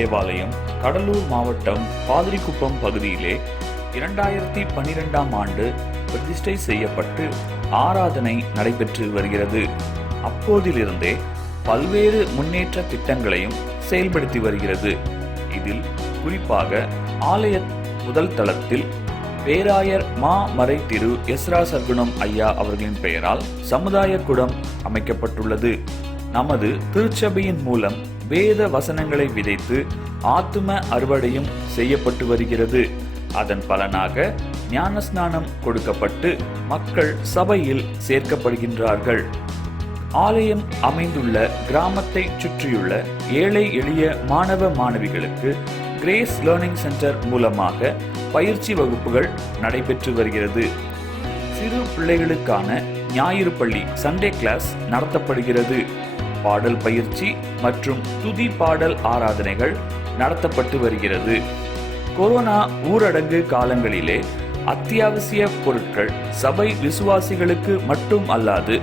தேவாலயம் கடலூர் மாவட்டம் பாதிரிக்குப்பம் பகுதியிலே 2012ஆம் ஆண்டு பிரதிஷ்டை செய்யப்பட்டு ஆராதனை நடைபெற்று வருகிறது. அப்போதிலிருந்தே பல்வேறு முன்னேற்ற திட்டங்களையும் செயல்படுத்தி வருகிறது. இதில் குறிப்பாக ஆலய முதல் தளத்தில் பேராயர் மா மறை திரு எஸ்ரா சர்க்குணம் ஐயா அவர்களின் பெயரால் சமுதாய கூடம் அமைக்கப்பட்டுள்ளது. நமது திருச்சபையின் மூலம் வேத வசனங்களை விதைத்து ஆத்தும அறுவடையும் செய்யப்பட்டு வருகிறது. அதன் பலனாக ஞானஸ்நானம் கொடுக்கப்பட்டு மக்கள் சபையில் சேர்க்கப்படுகின்றார்கள். ஆலயம் அமைந்துள்ள கிராமத்தை சுற்றியுள்ள ஏழை எளிய மாணவ மாணவிகளுக்கு கிரேஸ் லேர்னிங் சென்டர் மூலமாக பயிற்சி வகுப்புகள் நடைபெற்று வருகிறது. சிறு பிள்ளைகளுக்கான ஞாயிறு பள்ளி சண்டே கிளாஸ் நடத்தப்படுகிறது. பாடல் பயிற்சி மற்றும் துதி பாடல் ஆராதனைகள் நடத்தப்பட்டு வருகிறது. கொரோனா ஊரடங்கு காலங்களிலே அத்தியாவசிய பொருட்கள் சபை விசுவாசிகளுக்கு மட்டும் அல்லாது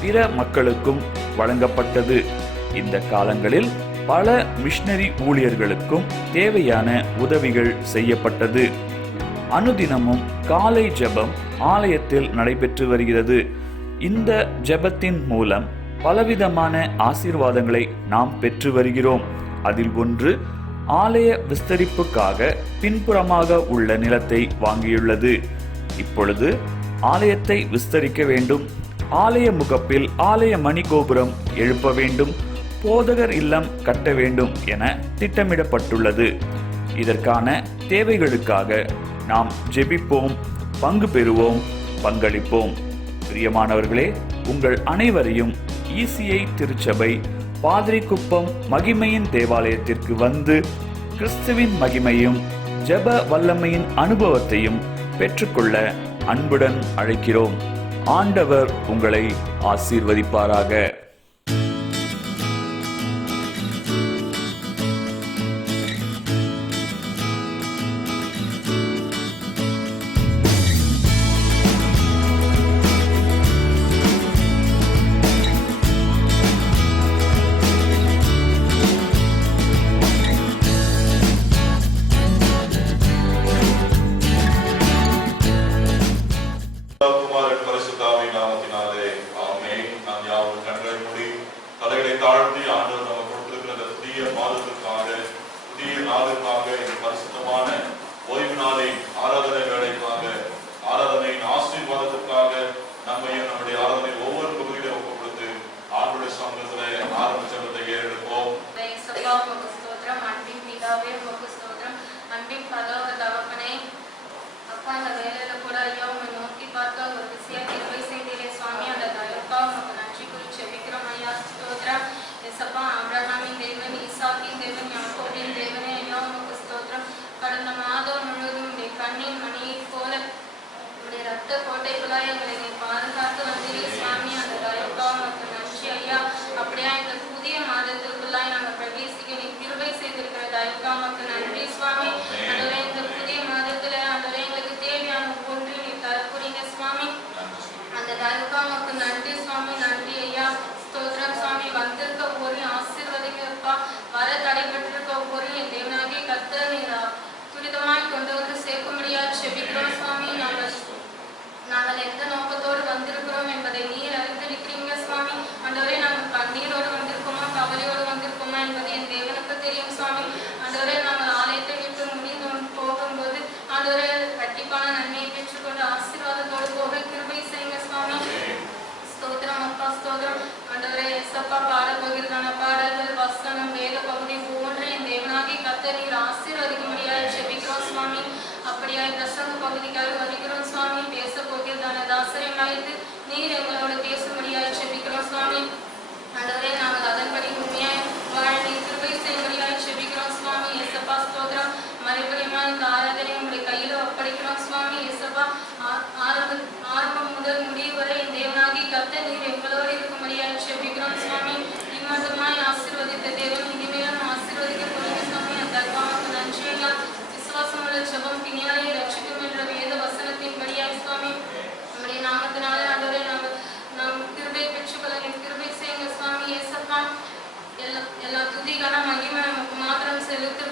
பிற மக்களுக்கும் வழங்கப்பட்டது. இந்த காலங்களில் பல மிஷனரி ஊழியர்களுக்கும் தேவையான உதவிகள் செய்யப்பட்டது. அனுதினமும் காலை ஜெபம் ஆலயத்தில் நடைபெற்று வருகிறது. இந்த ஜெபத்தின் மூலம் பலவிதமான ஆசீர்வாதங்களை நாம் பெற்று வருகிறோம். அதில் ஒன்று, ஆலய விஸ்தரிப்புக்காக பின்புறமாக உள்ள நிலத்தை வாங்கியுள்ளது. இப்பொழுது ஆலயத்தை விஸ்தரிக்க வேண்டும், ஆலய முகப்பில் ஆலய மணி கோபுரம் எழுப்ப வேண்டும், போதகர் இல்லம் கட்ட வேண்டும் என திட்டமிடப்பட்டுள்ளது. இதற்கான தேவைகளுக்காக நாம் ஜெபிப்போம், பங்கு பெறுவோம், பங்களிப்போம். பிரியமானவர்களே, உங்கள் அனைவரையும் ECI திருச்சபை பாதிரிக்குப்பம் மகிமையின் தேவாலயத்திற்கு வந்து கிறிஸ்துவின் மகிமையும் ஜெப வல்லமையின் அனுபவத்தையும் பெற்றுக்கொள்ள அன்புடன் அழைக்கிறோம். ஆண்டவர் உங்களை ஆசீர்வதிப்பாராக. பரிசுத்தமான ஓய்வு நாளை ஆராதனை வேலைக்காக ஆராதனையின் ஆசீர்வாதத்திற்காக நம்மையும் நம்முடைய ஆராதனை ஒவ்வொரு பகுதியிலும் ஒப்புக் கொடுத்து ஆண்டுடைய சமூகத்திலே ஆரம்ப ஜெபத்தை ஏறெடுப்போம். அன்பின் பரலோக தகப்பனே, அப்பா, இந்த வேலையில கூட ஐயா உங்களை நோக்கி பார்க்க ஒரு விஷய கிருபை செய்தீரே சுவாமி. அந்த தயவுக்கா உங்களுக்கு நன்றி குறி செபிக்கிறோம் ஐயா. ஸ்தோத்திரம் எசப்பா. ஆபிரகாமின் தேவன், ஈசாக்கின் தேவன், யாக்கோபின் தேவனே ஐயா உங்களுக்கு ஸ்தோத்திரம். கடந்த மாதம் முழுவதும் உடைய கண்ணின் மணியை போல உடைய ரத்த கோட்டைக்குள்ளாய் எங்களை நீ பாதுகாத்து வந்தீரே சுவாமி. அந்த தயவுக்கா உங்களுக்கு நன்றி ஐயா. அப்படியா இந்த புதிய மாதத்திற்குள்ளாய் நாங்கள் பிரவேசிக்க நீ கிருபை செய்திருக்கிற தயவுக்கா உங்களுக்கு நன்றி சுவாமி. அதுவரை இந்த புதிய மாதத்துல அதுவரை எங்களுக்கு தேவையான ஒன்று நீ தரப்புறீங்க சுவாமி. அந்த தயவுக்கா உங்களுக்கு நன்றி சுவாமி. நன்றி ஐயா. ஸ்தோத்திரம் சுவாமி. வந்திருக்க ஒவ்வொரு ஆசீர்வதிங்கப்பா. வர தடைபட்டிருக்க ஒவ்வொரு என் தேவனாகிய கர்த்தர் நீங்க துரிதமாய் கொண்டு வந்து சேர்க்கும்படியா செபிக்கிறோம் சுவாமி. நாங்கள் எந்த நோக்கத்தோடு வந்திருக்கிறோம் என்பதை நீர் அறிந்திருக்கிறீங்க சுவாமி. ஆண்டவரே, நாங்கள் கண்ணீரோடு வந்திருக்கோமா, கவலையோடு வந்திருக்கோமா என்பது என் தேவனுக்கு தெரியும் சுவாமி. ஆண்டவரே, நாங்கள் ஆலயத்தை விட்டு முடிந்து போகும்போது ஆண்டவரே கண்டிப்பான நன்மையை பெற்றுக்கொண்டு ஆசீர்வாதத்தோடு போக கிருபை செய்யுங்க சுவாமி. ஸ்தோத்திரம் அப்பா, ஸ்தோத்திரம். ஆண்டவரே, எசப்பா, பாட போகிறதான பாடல்கள், வசனம், வேத பகுதி ஒவ்வொன்றை என் தேவனாகி கர்த்தர் நீர் ஆசீர்வதிக்கும்படியாய் ஜெபிக்கிறோம் சுவாமி. அப்படியாய் பிரசங்க பகுதிக்காக வருகிறோம் சுவாமி. பேச போகிறதான தாசரை அழைத்து நீர் எங்களோடு பேசும்படியாய் ஜெபிக்கிறோம் சுவாமி. ஆண்டவரே, நாங்கள் அதன்படி உண்மையாய் வாழ நீர் கிருபை செய்யும்படியாய் ஜெபிக்கிறோம் சுவாமி. எசப்பா, ஸ்தோத்திரம். மறுபடியும் இந்த ஆராதனை உங்களுடைய கையில ஒப்படைக்கிறோம் சுவாமி. எசப்பா, ஆரம்பம் முதல் முடிவு வரை என் தேவனாகி கர்த்தர் நீர் எங்களோடு இருக்கும்படியாய் ஜெபிக்கிறோம் சுவாமி. இம்மட்டுமாய் ஆசீர்வதித்த தேவன் இனிமேலும் ஆசீர்வதிக்க போறீங்க சுவாமி. அந்த அர்ப்பணத்துக்கு நன்றி ஐயா. விசுவாசமுள்ள ஜெபம் பிணியாயை ரட்சிக்கும் என்ற வேத வசனத்தின்படியாய் சுவாமி நம்முடைய நாமத்தினால ஆண்டவரே நாம் கிருபை பெற்றுக்கொள்ள கிருபை செய்யுங்க சுவாமி. ஏசப்பா, எல்லா துதி கன மகிமை நமக்கு மாத்திரம் செலுத்து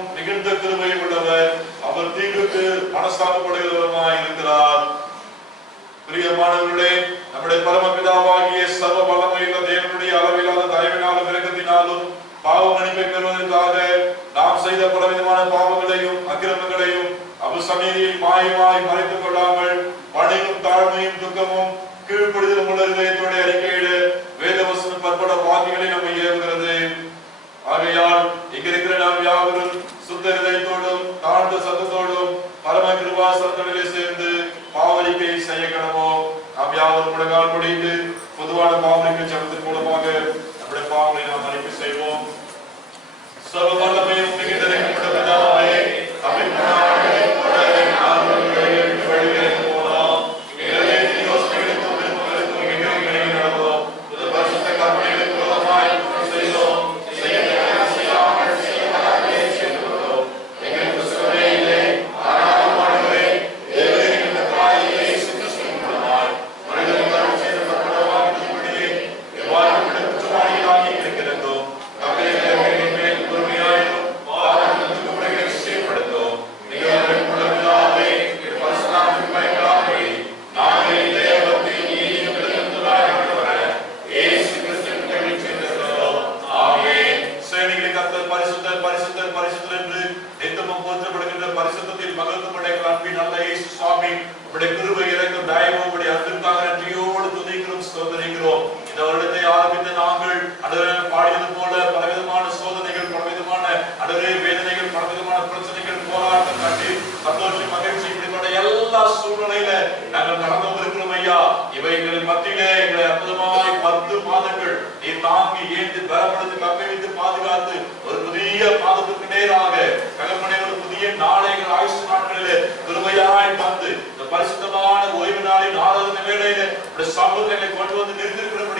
மன்னிக்கவும் மிகுந்த கிருபை உள்ளவர். அவர் தீங்குக்கு மனஸ்தாபப்படுகிறவருமாய் இருக்கிறார். பிரியமானவர்களே, நம்முடைய பரமபிதாவாகிய சர்வ வல்லமையுள்ள தேவனுடைய அளவில்லாத தயவினாலும் இரக்கத்தினாலும் பாவ மன்னிப்பை பெறுவதற்காக நாம் செய்த பலவிதமான பாவங்களையும் அக்கிரமங்களையும் அவர் சந்நிதியில் மாயமாய் மறைத்துக் கொள்ளாமல் பணியும் தாழ்மையும் துக்கமும் கீழ்ப்படுதலும் உள்ள இதயத்தோடு அறிக்கையிட வேதவசனம் பற்பட வாக்கியங்களை நம்மை ஏவுகிறது. ஆகையால் இங்கிருக்கிற நாம் யாவரும் சுத்த இதயத்தோடும் தாழ்ந்த சத்தத்தோடும் பரம கிருபாசனத்திலே சேர்ந்து பாவரிக்கை செய்ய கடவோம். நாம் யாவரும் முழங்கால் படித்து பொதுவான பாவரிக்கை ஜெபத்தின் மூலமாக நம்முடைய பாவங்களை நாம் அறிக்கை செய்வோம். சர்வ வல்லமையும் மிகுந்த இரக்கமுள்ள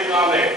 பிதாவே,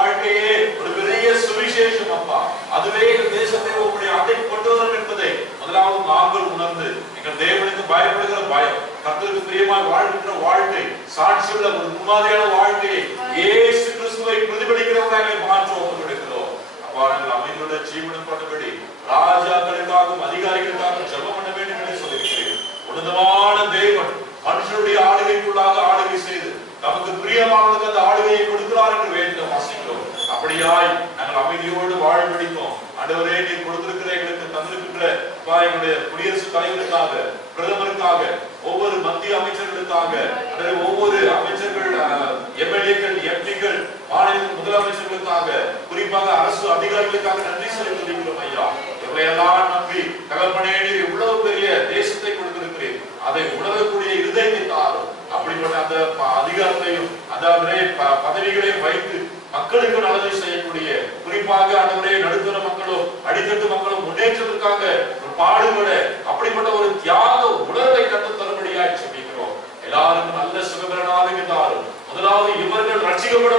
வாழ்க்கையே ஒரு பெரிய சுவிசேஷம் அப்பா. அதுவே தேசத்தை உங்களுடைய சாட்சியுள்ள ஒரு முன்மாதிரியான வாழ்க்கையை இயேசு கிறிஸ்துவை பிரதிபலிக்கிறவராக மாற்ற ஒப்புக்கொடுக்கிறோம். அப்பா, நாங்கள் அமைதியுள்ள ஜீவனம் பண்ணும்படி ராஜாக்களுக்காகவும் அதிகாரிகளுக்காகவும் ஜெபம் பண்ண வேண்டும் என்று சொல்லியிருக்கிறேன். உன்னதமான தேவன் மனுஷனுடைய ஆளுகைக்குள்ளாக ஆளுகை செய்து நமக்கு பிரியமானதுக்கு அந்த ஆளுகையை கொடுக்கிறார் என்று வேண்டும் வாசிக்கிறோம். அப்படியாய் நாங்கள் அமைதியோடு வாழ பிடிப்போம். ஆண்டவரே, நீர் கொடுத்திருக்கிற எங்களுக்கு தந்திருக்கின்ற எங்களுடைய குடியரசுத் தலைவருக்காக, பிரதமருக்காக, ஒவ்வொரு மத்திய அமைச்சர்களுக்காக, ஒவ்வொரு அமைச்சர்கள், எம்எல்ஏக்கள், எம்பிக்கள், மாநில முதலமைச்சர்களுக்காக, குறிப்பாக அரசு அதிகாரிகளுக்காக நன்றி செலுத்துகிறோம் ஐயா. இவையெல்லாம் நம்பி தகப்பனே, நீர் இவ்வளவு பெரிய தேசத்தை கொடுத்திருக்கிறேன், அதை உணரக்கூடிய இருதயத்தை தாரும். அப்படிப்பட்ட அந்த அதிகாரத்தையும் அந்த பதவிகளையும் வைத்து மக்களுக்கு நல்லதை செய்யக்கூடிய, குறிப்பாக ஆண்டவரே நடுத்தர மக்களும் அடித்தட்டு மக்களும் முன்னேற்றத்திற்காக பாடுபட அப்படிப்பட்ட ஒரு தியாக உணர்வை கற்றுத் தரும்படியாய் ஜெபிக்கிறோம். எல்லாருக்கும் நல்ல சுகபலனாக இருந்தாலும் முதலாவது இவர்கள் ரட்சிக்கப்பட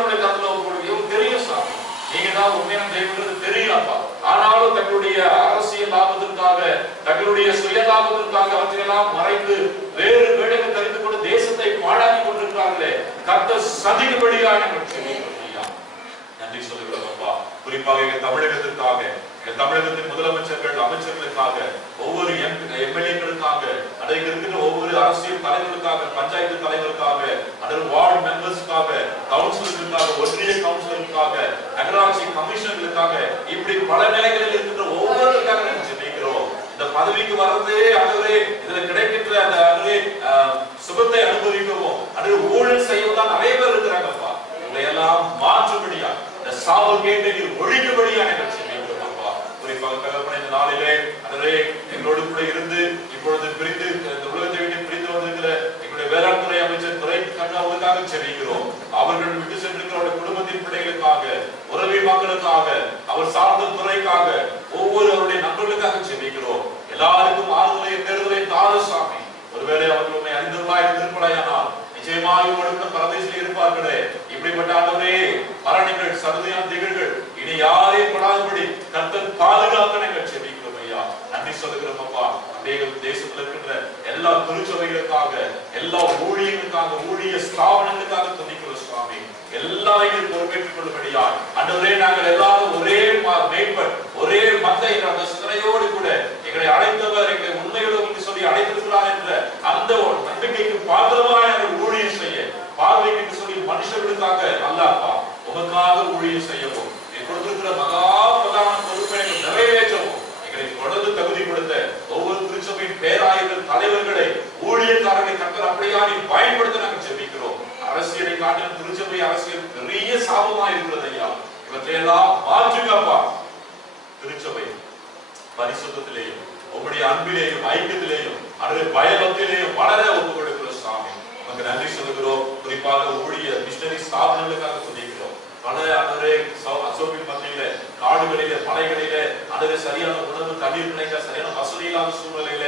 தெரியும் சாமி, நீங்க தான் உண்மையான தெய்வம் தெரியும் அப்பா. ஆனாலும் தங்களுடைய அரசியல் லாபத்திற்காக, தங்களுடைய சுய லாபத்திற்காக அவற்றையெல்லாம் மறைத்து வேறு வேலைகள் தெரிந்து கொண்டு தேசத்தை பாழாக்கி கொண்டிருக்கிறார்களே, கர்த்தர் சந்திக்கும்படியாக நன்றி சொல்லுகிறோம் அப்பா. குறிப்பாக எங்கள் தமிழகத்திற்காக, எங்கள் தமிழகத்தின் முதலமைச்சர்கள், அமைச்சர்களுக்காக, ஒவ்வொரு எம்எல்ஏக்களுக்காக, அன்றைக்கு இருக்கிற ஒவ்வொரு அரசியல் தலைவர்களுக்காக, பஞ்சாயத்து தலைவருக்காக, அதன் வார்டு மெம்பர்ஸ்க்காக, கவுன்சிலர்களுக்காக, ஒன்றிய கவுன்சிலருக்காக, நகராட்சி கமிஷனர்களுக்காக, இப்படி பல நிலைகளில் இருக்கின்ற ஒவ்வொருக்காக நினைக்கிறோம். இந்த பதவிக்கு வரதே அதுவே இதுல கிடைக்கின்ற அந்த சுகத்தை அனுபவிக்கவும் அது ஊழல் செய்யவும் நிறைய பேர் இருக்கிறாங்கப்பா. இதையெல்லாம் மாற்றும்படியா, இந்த சாவு கேட்டை ஒழிக்கும்படியா குறிப்பாக தகப்பனே, இந்த நாளிலே அதே எங்களோடு கூட இருந்து இப்பொழுது பிரிந்து இந்த உலகத்தை விட்டு பிரிந்து வந்திருக்கிற எங்களுடைய வேளாண் துறை அமைச்சர் துறை கண்ணாவுக்காக செபிக்கிறோம். அவர்கள் விட்டு சென்றிருக்கிற குடும்பத்தின் பிள்ளைகளுக்காக, உறவி மக்களுக்காக, அவர் சார்ந்த துறைக்காக, ஒவ்வொரு அவருடைய நண்பர்களுக்காக செபிக்கிறோம். எல்லாருக்கும் ஆறுதலையும் தேர்தலையும் தாரு சாமி. ஒருவேளை அவர்கள் உண்மை அறிந்தவர்களாய் இருந்திருப்பாயானால் நிச்சயமாக கொடுத்த பரதேசில் இருப்பார்களே, இப்படிப்பட்ட ஆண்டவரே மரணங்கள், சடுதியான திகழ்கள் இனி யாரையும் படாதபடி கர்த்தர் பாதுகாக்க நாங்கள் செபிக்கிறோம் ஐயா. நன்றி சொல்லுகிறோம் அப்பா. தேசத்தில் இருக்கின்ற எல்லா திருச்சபைகளுக்காக, எல்லா ஊழியர்களுக்காக, ஊழிய ஸ்தாபனங்களுக்காக துதிக்கிறோம் சுவாமி. எல்லாரையும் பொறுப்பேற்றுக் கொள்ளும்படியா ஆண்டவரே, நாங்கள் எல்லாரும் ஒரே மேய்ப்பன், ஒரே மந்தை என்ற சிந்தனையோடு கூட எங்களை அழைத்தவர், எங்களை உண்மையோடு சொல்லி அழைத்திருக்கிறார் என்ற அந்த நம்பிக்கைக்கு பாத்திரமாய் நாங்கள் ஊழியம் செய்ய, பார்வைக்கு சொல்லி மனுஷர்களுக்காக அல்லாப்பா உமக்காக ஊழியம் செய்யவும், கொடுத்திருக்கிற மகா பிரதான பொறுப்பை நிறைவேற்றவும் எங்களை தொடர்ந்து தகுதி கொடுத்த ஒவ்வொரு திருச்சபையின் பேராயர்கள், தலைவர்களை, ஊழியக்காரர்களை கர்த்தர் அப்படியா நீ பயன்படுத்த நாங்கள் ஜெபிக்கிறோம். அரசியலை காட்டிலும் திருச்சபை அரசியல் பெரிய சாபமா இருக்கிறது ஐயா. இவற்றையெல்லாம் மாற்றுங்கப்பா. திருச்சபை பரிசுத்தத்திலேயும் உங்களுடைய அன்பிலேயும் ஐக்கியத்திலேயும் அது பயபக்தியிலேயும் வளர ஒப்புக் கொடுக்கிற சாமி, நமக்கு நன்றி சொல்லுகிறோம். குறிப்பாக ஊழிய மிஷனரி ஸ்தாபனங்களுக்காக சொல்லிக்கிறோம். பல அதே அசோபின் மத்தியில, காடுகளிலே, மலைகளிலே அதே சரியான உணவு, தண்ணீர் கிடைக்க சரியான வசதி இல்லாத சூழ்நிலையில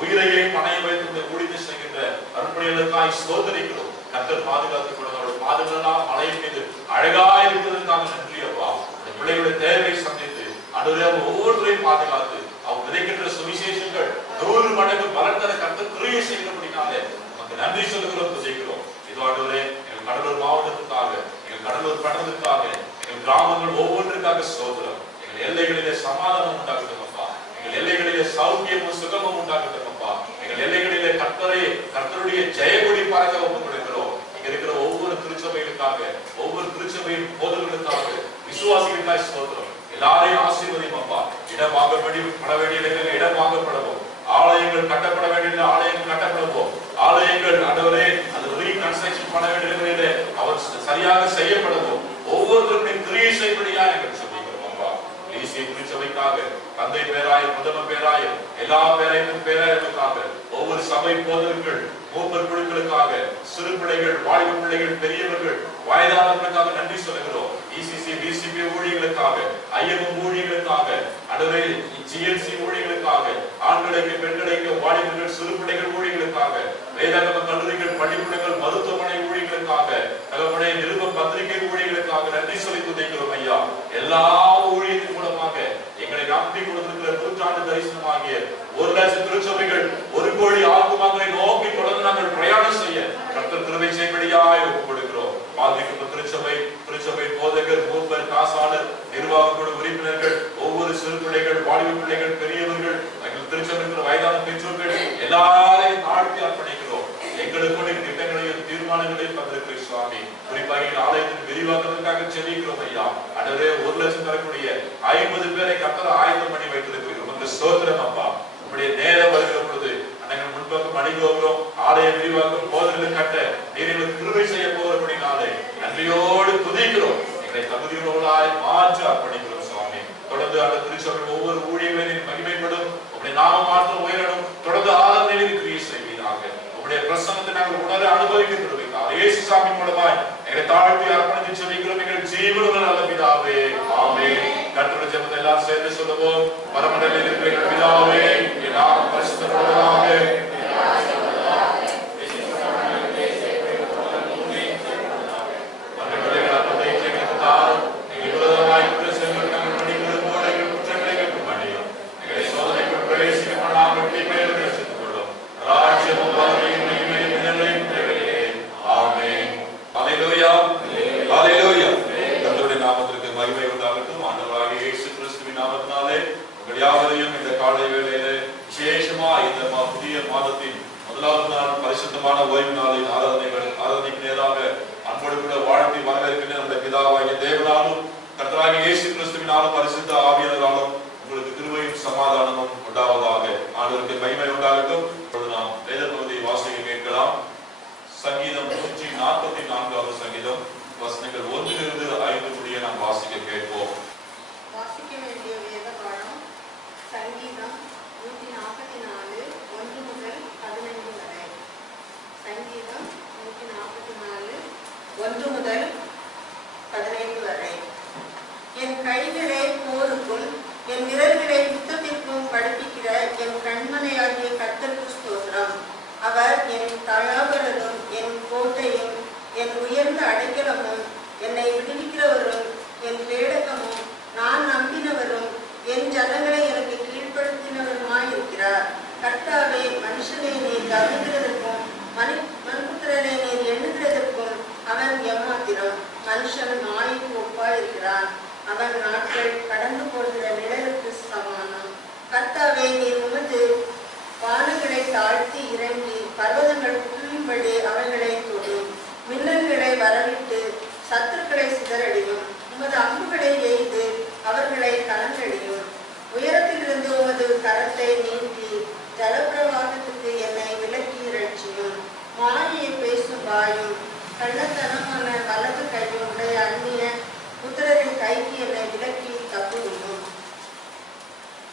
உயிரையே பணையம் வைத்து ஊழியத்தை செய்கின்ற அருட்பணிகளுக்காய் சோதனைக்கிறோம். கர்த்தர் பாதுகாத்துக் கொள்ளும் பாதுகாலாம் மழை மீது அழகா இருக்கிறதுக்காக நன்றி அப்பா. அந்த பிள்ளைகளுடைய தேவையை சந்தித்து அன்றைய ஒவ்வொருவரையும் பாதுகாத்து அவங்க விதைக்கின்ற சுவிசேஷங்கள் 100 மடங்கு பலன் தர கர்த்தர் கிரியை செய்கிறபடினாலே நமக்கு நன்றி சொல்லுகிறோம், துதிக்கிறோம். இது ஆண்டவரே, எங்கள் கடலூர் மாவட்டத்துக்காக, எங்கள் கடலூர் பட்டணத்துக்காக, எங்கள் கிராமங்கள் ஒவ்வொன்றுக்காக சோதரம். எங்கள் எல்லைகளிலே சமாதானம் உண்டாகட்டும் அப்பா. எங்கள் எல்லைகளிலே சௌக்கியமும் சுகமும் உண்டாகட்டும் அப்பா. எங்கள் எல்லைகளிலே கர்த்தருடைய ஜெயகொடி பறக்க ஒப்புக் கொடுக்கிறோம். இங்க இருக்கிற ஒவ்வொரு திருச்சபைகளுக்காக, ஒவ்வொரு திருச்சபையின் போதர்களுக்காக, விசுவாசிகளுக்காக சோதரம். எல்லாரையும் ஆசீர்வதியும் அப்பா. இடம் வாங்கப்பட வேண்டிய இடங்களில் இடம் வாங்கப்படவும், ஆலயங்கள் கட்டப்பட வேண்டிய ஆலயங்கள் கட்டப்படவும், ஆலயங்கள் ஆண்டவரே அது ரீகன்ஸ்ட்ரக்ஷன் பண்ண வேண்டிய இடங்களிலே அவர் சரியாக செய்யப்படவும், ஒவ்வொருத்தருடைய கிரியை செய்யப்படியா எங்கள் சொல்லிக்கிறோம் அப்பா. தேசிய திருச்சபைக்காக, தந்தை பேராயம், முதல்வர் பேராயம், எல்லா பேராயங்களுக்காக, ஒவ்வொரு சபை போதர்கள், மூப்பர் குழுக்களுக்காக, சிறு பிள்ளைகள், வாலிப பிள்ளைகள், பெரியவர்கள், வயதானவர்களுக்காக நன்றி சொல்லுகிறோம். ECC, BCP ஊழியர்களுக்காக, IMM ஊழியர்களுக்காக, அடுத்த GNC ஊழியர்களுக்காக, ஆண்களுக்கு, பெண்களுக்கு, வாலிபர்கள், சிறு பிள்ளைகள் ஊழியர்களுக்காக, வேதாகம கல்லூரிகள், பள்ளிக்கூடங்கள், மருத்துவமனை ஊழியர்களுக்காக, தகவலை நிருப பத்திரிகை ஊழியர்களுக்காக நன்றி சொல்லி துதிக்கிறோம் ஐயா. எல்லா ஊழியத்தின் மூலமாக எங்களை நம்பி கொடுத்திருக்கிற நூற்றாண்டு தரிசனமாகிய 1,00,000 திருச்சபைகள் 1 கோடி ஆத்துமாக்களை நோக்கி தொடர்ந்து நாங்கள் பிரயாணம் செய்ய கர்த்தர் கிருபை செய்யும்படியாய் ஒப்புக் கொடுக்கிறோம். பாதிக்கப்பட்ட திருச்சபை போதகர், மூப்பர், காசாளர், நிர்வாக குழு உறுப்பினர்கள், ஒவ்வொரு சிறு பிள்ளைகள், வாலிப பிள்ளைகள், பெரியவர்கள், எங்கள் திருச்சபைக்கு வயதான பெற்றோர்கள் எல்லாரையும் தாழ்த்தி அர்ப்பணிக்கிறோம். எங்களுக்குடைய திட்டங்களையும் தீர்மானங்களையும் தந்திருக்கிற சுவாமி, குறிப்பாக ஆலயத்தின் விரிவாக்கத்திற்காக செபிக்கிறோம் ஐயா. அன்றே 1 லட்சம் தரக்கூடிய 50 பேரை கர்த்தர் ஆயத்தம் பண்ணி வைத்திருக்கிறோம். உமக்கு ஸ்தோத்திரம் அப்பா. உம்முடைய நேரம் வருகிற பொழுது நாங்கள் முன்பக்கம் அணிகோகிறோம். ஆலய விரிவாக்கம் போதனைகள் கட்ட நீர் கிருபை செய்ய போகிறபடி நாளை நன்றியோடு துதிக்கிறோம். எங்களை தகுதியுள்ளவர்களாய் மாற்ற அர்ப்பணிக்கிறோம் சுவாமி. தொடர்ந்து அந்த திருச்சபை ஒவ்வொரு ஊழியர்களையும் மகிமைப்படும். உம்முடைய நாமம் மாத்திரம் உயரணும். தொடர்ந்து ஆராதனையில் கிரியை செய்வீராக. உம்முடைய பிரசன்னத்தை நாங்கள் உணர அனுபவிக்கின்றோம். இயேசு சாமி மூலமாய் எங்களை தாழ்த்தி அர்ப்பணித்து செபிக்கிறோம். எங்கள் ஜீவனுள்ள நல்ல பிதாவே, ஆமென். கர்த்தருடைய ஜெபத்தை எல்லாரும் சேர்ந்து சொல்லுவோம். பரமண்டலத்தில் இருக்கிற எங்கள் பிதாவே, என் நாமம் பரிசுத்தப்படுவதாக. பரிசுத்தமான ஓய்வு நாளின் ஆராதனைக்கு நேராக அன்போடு கூட வாழ்த்தி வரவேற்கின்ற நம்முடைய பிதாவாகிய தேவனாலும் கர்த்தராகிய இயேசு கிறிஸ்துவினாலும் பரிசுத்த ஆவியானவராலும் உங்களுக்கு கிருபையும் சமாதானமும் உண்டாவதாக. ஆண்டவருக்கு மகிமை உண்டாகட்டும். இப்பொழுது நாம் வேத பகுதியை வாசிக்க கேட்கலாம். சங்கீதம் 144வது சங்கீதம், வசனங்கள் 1 to 5 முடிய நாம் வாசிக்க கேட்போம். வாசிக்க வேண்டிய வேத பாடம் சங்கீதம் 144 1 முதல் 15 வரை. சங்கீதம் 144 1 முதல் 15 வரை. என் கைகளை போருக்கும் என் விரல்களை யுத்தத்திற்கும் படிப்பிக்கிற என் கண்மனையாகிய கர்த்தருக்கு ஸ்தோத்திரம். அவர் என் தளபரனும் என் கோட்டையும் என் உயர்ந்த அடைக்கலமும் என்னை விடுவிக்கிறவரும் என் பேடகமும் நான் நம்பினவரும் என் ஜனங்களை எனக்கு கீழ்ப்படுத்தினவருமாய் இருக்கிறார். கர்த்தாவே, மனுஷனை நீர் கவனிக்கிறதற்கும் மனுபுத்திரனை நீர் எண்ணுகிறதற்கும் அவன் எம்மாத்திரம். மனுஷன் நாய்க்கு ஒப்பாய் இருக்கிறான். அவன் நாட்கள் கடந்து போகிற நிழலுக்கு சமானம். கர்த்தாவே, நீர் உமது வானங்களை தாழ்த்தி இறங்கி பர்வதங்கள் புரியும்படி அவைகளை தொடும். மின்னல்களை வரவிட்டு சத்துருக்களை சிதறடியும். உமது அம்புகளை எய்து அவர்களை கலங்கடியும். உயரத்திலிருந்து உமது கரத்தை நீட்டி ஜலப்பிரவாகத்துக்கு என்னை விலக்கி ரட்சியும். மாயை பேசும் வாயும் கள்ளத்தனமான வலது கையும் உடைய அந்நிய புத்திரரின் கைக்கு என்னை விலக்கி தப்புவியும்.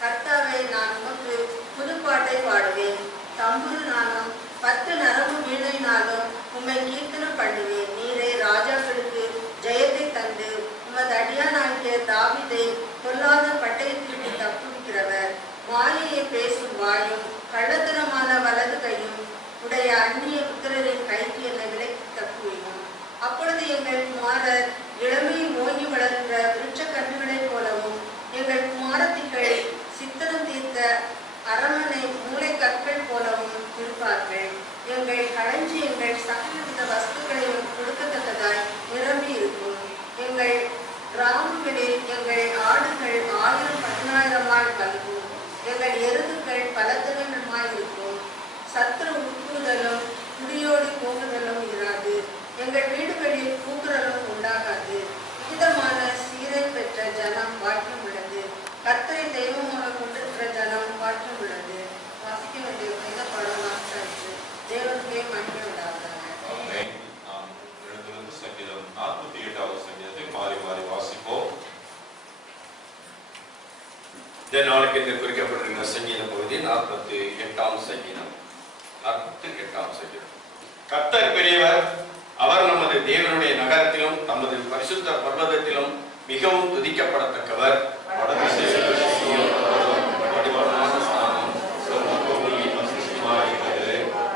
கர்த்தாவே, நான் உமக்கு புதுப்பாட்டை பாடுவேன். தம்புரு நானும் 10 நரம்பு வீணையினாலும் உம்மை கீர்த்தனம் பண்ணுவேன். நீரே ராஜாக்களுக்கு ஜெயத்தை தந்து உமது அடியானாகிய தாவீதை கொல்லாத பட்டயத்திற்கு தப்புவிக்கிறவர். மாயையை பேசும் வாயும் கள்ளத்தனமான வலது கையும் உடைய அந்நிய புத்திரரின் கைக்கு என்னை விலக்கி தப்புவியும். அப்பொழுது எங்கள் குமாரர் இளமையில் ஓங்கி வளர்கிற விருட்ச கன்றுகளைப் போலவும் எங்கள் குமாரத்திகள் சித்தனம் தீர்த்த அரமனை மூளை கற்கள் போலவும் இருப்பார்கள். எங்கள் களஞ்சியங்கள் சகலவித வஸ்துக்களையும் கொடுக்கத்தக்கதாய் நிரம்பி இருக்கும். எங்கள் கிராமங்களில் எங்கள் ஆடுகள் 1000-10,000 கல்கும். எங்கள் எருதுகள் பலத்தனமாய் இருக்கும். சத்துரு உட்புதலும் குடியோடி போகுதலும் இராது. எங்கள் வீடுகளில் கூக்குரலும் உண்டாகாது. விதமான சீரை பெற்ற ஜனம் பாக்கியம் உள்ளது. கர்த்தரை தெய்வமாக கொண்டிருக்கிற ஜனம் பாக்கியம் உள்ளது. வாசிக்க வேண்டிய வேத பாடம் வாசித்தாச்சு. தேவனுக்கே மகிமை உண்டாவதாக. சங்கீதம் 48வது சங்கீதத்தை மாறி மாறி வாசிப்போம். இந்த நாளுக்கு என்று குறிக்கப்பட்டிருக்கிற சங்கீத பகுதி 48ஆம் சங்கீதம். 48ஆம் சங்கீதம். கர்த்தர் பெரியவர், அவர் நமது தேவனுடைய நகரத்திலும் தமது பரிசுத்த பர்வதத்திலும் மிகவும் துதிக்கப்படத்தக்கவர்.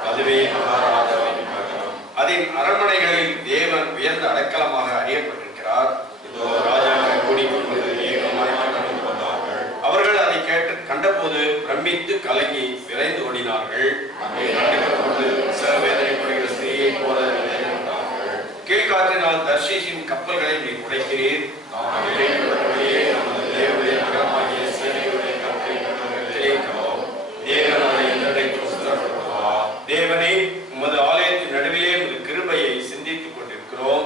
அதுவே அதன் அரண்மனைகளில் தேவன் உயர்ந்த அடைக்கலமாக அறியப்பட்டிருக்கிறார். ராஜாக்கள் கூடிக்கொண்டு அவர்கள் அதை கண்டபோது பிரமித்து கலங்கி விரைந்து ஓடினார்கள். வேதனைப்படுகிற ஸ்திரீயை போல கீழ்காற்றினால் தர்ஷீஷின் கப்பல்களை நீ உடைக்கிறீர். தேவனே, உமது ஆலயத்தின் நடுவிலே உமது கிருபையை சிந்தித்துக் கொண்டிருக்கிறோம்.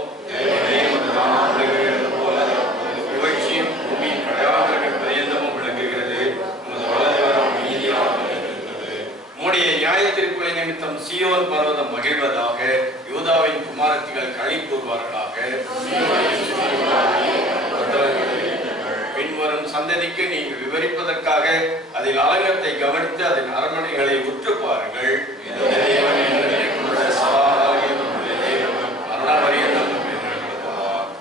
புகழ்ச்சியும் பூமியின் கடையாளர்கள் பரியந்தமும் விளங்குகிறது. உமது வலதுகரம் நீதியாக இருக்கிறது. உம்முடைய நியாய தீர்ப்புகளை நிமித்தம் சீயோன் பர்வதம் மகிழ்வதாக, யூதாவின் குமாரத்திகள் களி கூறுவார்களாக. பின்வரும் சந்ததிக்கு நீங்கள் விவரிப்பதற்காக அதில் அலங்கத்தை கவனித்து அதன் அரண்மனைகளை உற்று பாருங்கள்.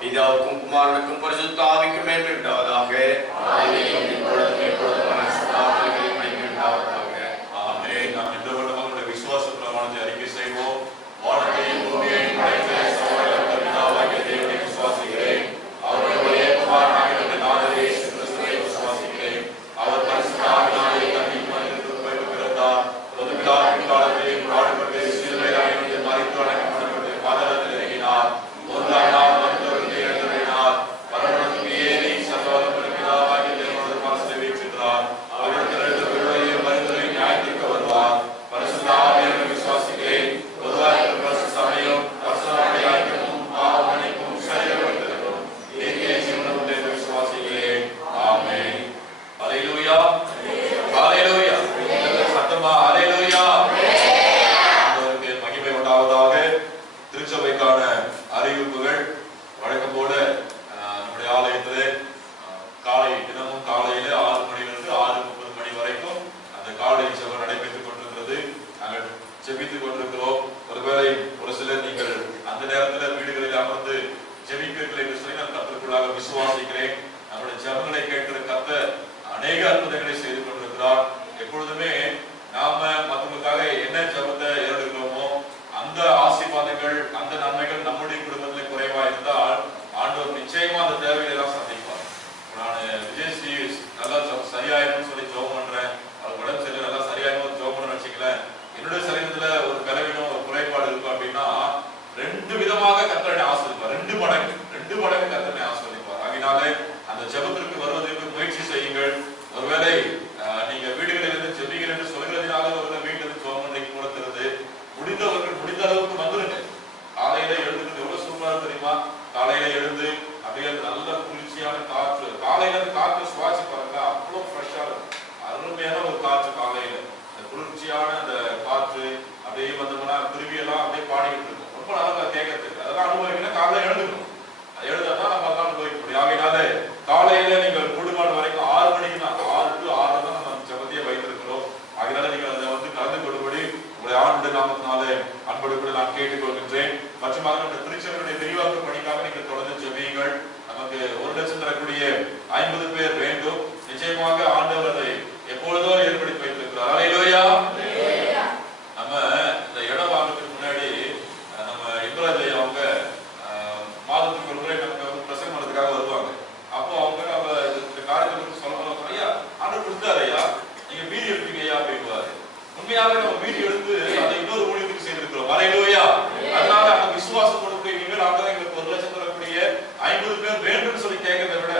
பிதாவுக்கும் குமாரனுக்கும் பரிசுத்த ஆவிக்கும் என்று உண்டாவதாக. நாம் இந்த வருடங்களுடைய விசுவாச பிரமாணத்தை அறிக்கை செய்வோம். வானத்தையும் பூமியையும் படைத்த சர்வவல்லமை பிதாவாகிய தேவனை விசுவாசிக்கிறேன். அவருடைய குமாரனாகிய நாதரே இயேசு கிறிஸ்துவை விசுவாசிக்கிறேன். அவர் பரிசுத்த ஆவியினாலே கன்னிகையிலிருந்து பிறந்தார். பொது பிதாவின் காலத்திலே பாடுபட்டு சிலுவையில் மரித்து அடக்கப்பட்டு பாதாளத்தில் இறங்கினார். மூன்றாம் நாள் மரித்தோரிலிருந்து எழுந்தருளினார். பரலோகத்துக்கு ஏறி சர்வவல்லமை பிதாவாகிய தேவனோடு பாசத்தை வீற்றிருக்கிறார். அவரிடத்தில் விடுதலையும் மரித்தோரையும் நியாயத்திற்கு வருவார். பரிசுத்த ஆவியானவரை விசுவாசிக்கிறேன். பொதுவாக பரிசுத்த சபையும் பரிசுத்த ஐக்கியமும் பாவ மன்னிப்பும் சரீரத்திற்கும் ஏகிய ஜீவனும் உண்டு என்று விசுவாசிக்கிறேன். ஆமென். அல்லேலூயா. அல்லேலூயா. சத்தமா அல்லேலூயா. ஆண்டவருக்கு மகிமை உண்டாவதாக. திருச்சபைக்கான அறிவிப்புகள் வழக்கம் போல நம்முடைய ஆலயத்திலே தினமும் காலையில 6 மணியிலிருந்து 6:30 மணி வரைக்கும் அந்த காலை ஜெபம் நடைபெற்றுக் கொண்டிருக்கிறது. நாங்கள் ஜெபித்துக் கொண்டிருக்கிறோம். ஒருவேளை ஒரு சிலர் நீங்கள் அந்த நேரத்தில் வீடுகளில் அமர்ந்து ஜெபிப்பீர்கள் என்று சொல்லி நான் கர்த்தருக்குள்ளாக விசுவாசிக்கிறேன். நம்முடைய ஜெபங்களை கேட்கிற கர்த்தர் அநேக அற்புதங்களை செய்து கொண்டிருக்கிறார். எப்பொழுதுமே நாம மற்றவங்களுக்காக என்ன ஜெபத்தை ஏறெடுக்கிறோமோ அந்த ஆசீர்வாதங்கள், அந்த நன்மைகள் நம்முடைய குடும்பத்திலே குறைவா இருந்தால் ஆண்டவர் நிச்சயமா அந்த தேவைகளை எல்லாம் சந்திப்பார். நான் விஜயஸ்ரீ நல்லா சரியாயிரும் சொல்லி ஜெபம் பண்றேன். அவர் உடம்பு சரி நல்லா சரியாயிரும் ஜெபம் பண்ண வச்சுக்கலேன். என்னுடைய சரீரத்துல ஒரு பலவீனம், ஒரு குறைபாடு இருக்கும் அப்படின்னா 2 விதமாக கர்த்தரை ஆசீர்வதிப்பார். 2 மடங்கு கர்த்தரை ஆசீர்வதிப்பார். ஆகினாலே அந்த ஜெபத்திற்கு வருவதற்கு முயற்சி செய்யுங்கள். ஒருவேளை நீங்க வீடுகளிலிருந்து ஜெபிங்கள் என்று சொல்கிறதுனால ஒருவேளை வீட்டிலிருந்து ஜெபம் பண்ணி கொடுக்கிறது முடிந்தவர்கள் முடிந்த அளவுக்கு வந்துருங்க. காலையில எழுந்துட்டு எவ்வளவு சூப்பரா தெரியுமா? காலையில எழுந்து அப்படியே நல்ல குளிர்ச்சியான காற்று, காலையில காற்று சுவாசி பாருங்க, அவ்வளவு ஃப்ரெஷ்ஷா இருக்கும். அருமையான ஒரு காற்று காலையில, அந்த குளிர்ச்சியான அந்த காற்று அப்படியே வந்தோம்னா குருவியெல்லாம் அப்படியே பாடிக்கிட்டு இருக்கும். ரொம்ப நல்லா கேட்கறதுக்கு அதெல்லாம் அனுபவிக்கணும். காலையில எழுந்துக்கணும். அது எழுதாதான் நம்ம அதெல்லாம் அனுபவிக்க முடியும். ஆகையினால காலையில நீங்கள் கூடுமான வரைக்கும் 6 மணிக்கு தான் 6 to 6 தான் நம்ம ஜெபத்தையே வைத்திருக்கிறோம். ஆகையினால நீங்கள் அதை கலந்து கொள்ளும்படி உங்களுடைய ஆண்டுடைய நாமத்தினாலே அன்போடு கூட நான் கேட்டுக்கொள்கின்றேன். மற்றும் நம்முடைய திருச்சபையுடைய விரிவாக்க பணிக்காக நீங்கள் தொடர்ந்து ஜெபியுங்கள். நமக்கு 1 லட்சம் தரக்கூடிய 50 பேர் வேண்டும். நிச்சயமாக ஆண்டவர் அதை எப்பொழுதோ ஏற்படுத்தி வைத்திருக்கிறார். அல்லேலூயா. நம்ம இந்த இடம் வாங்குறதுக்கு முன்னாடி நம்ம இப்ராஜி அவங்க மாதத்துக்கு ஒரு முறை நமக்கு பிரசங்கம் பண்ணுறதுக்காக வருவாங்க. அப்போ அவங்க இந்த காரியத்தை சொல்லணும், ஐயா ஆண்டவர் கொடுத்தாரு, ஐயா நீங்க மீறி எடுப்பீங்க ஐயா அப்படின்வாரு. உண்மையாக நம்ம மீறி எடுத்து அதை இன்னொரு ஊழியத்துக்கு செய்திருக்கிறோம். அல்லேலூயா. அதனால அந்த விசுவாசத்தோடு போய் நீங்கள் ஆண்டவர் எங்களுக்கு 1 லட்சம் தரக்கூடிய 50 பேர் வேண்டும் சொல்லி கேட்கறதை விட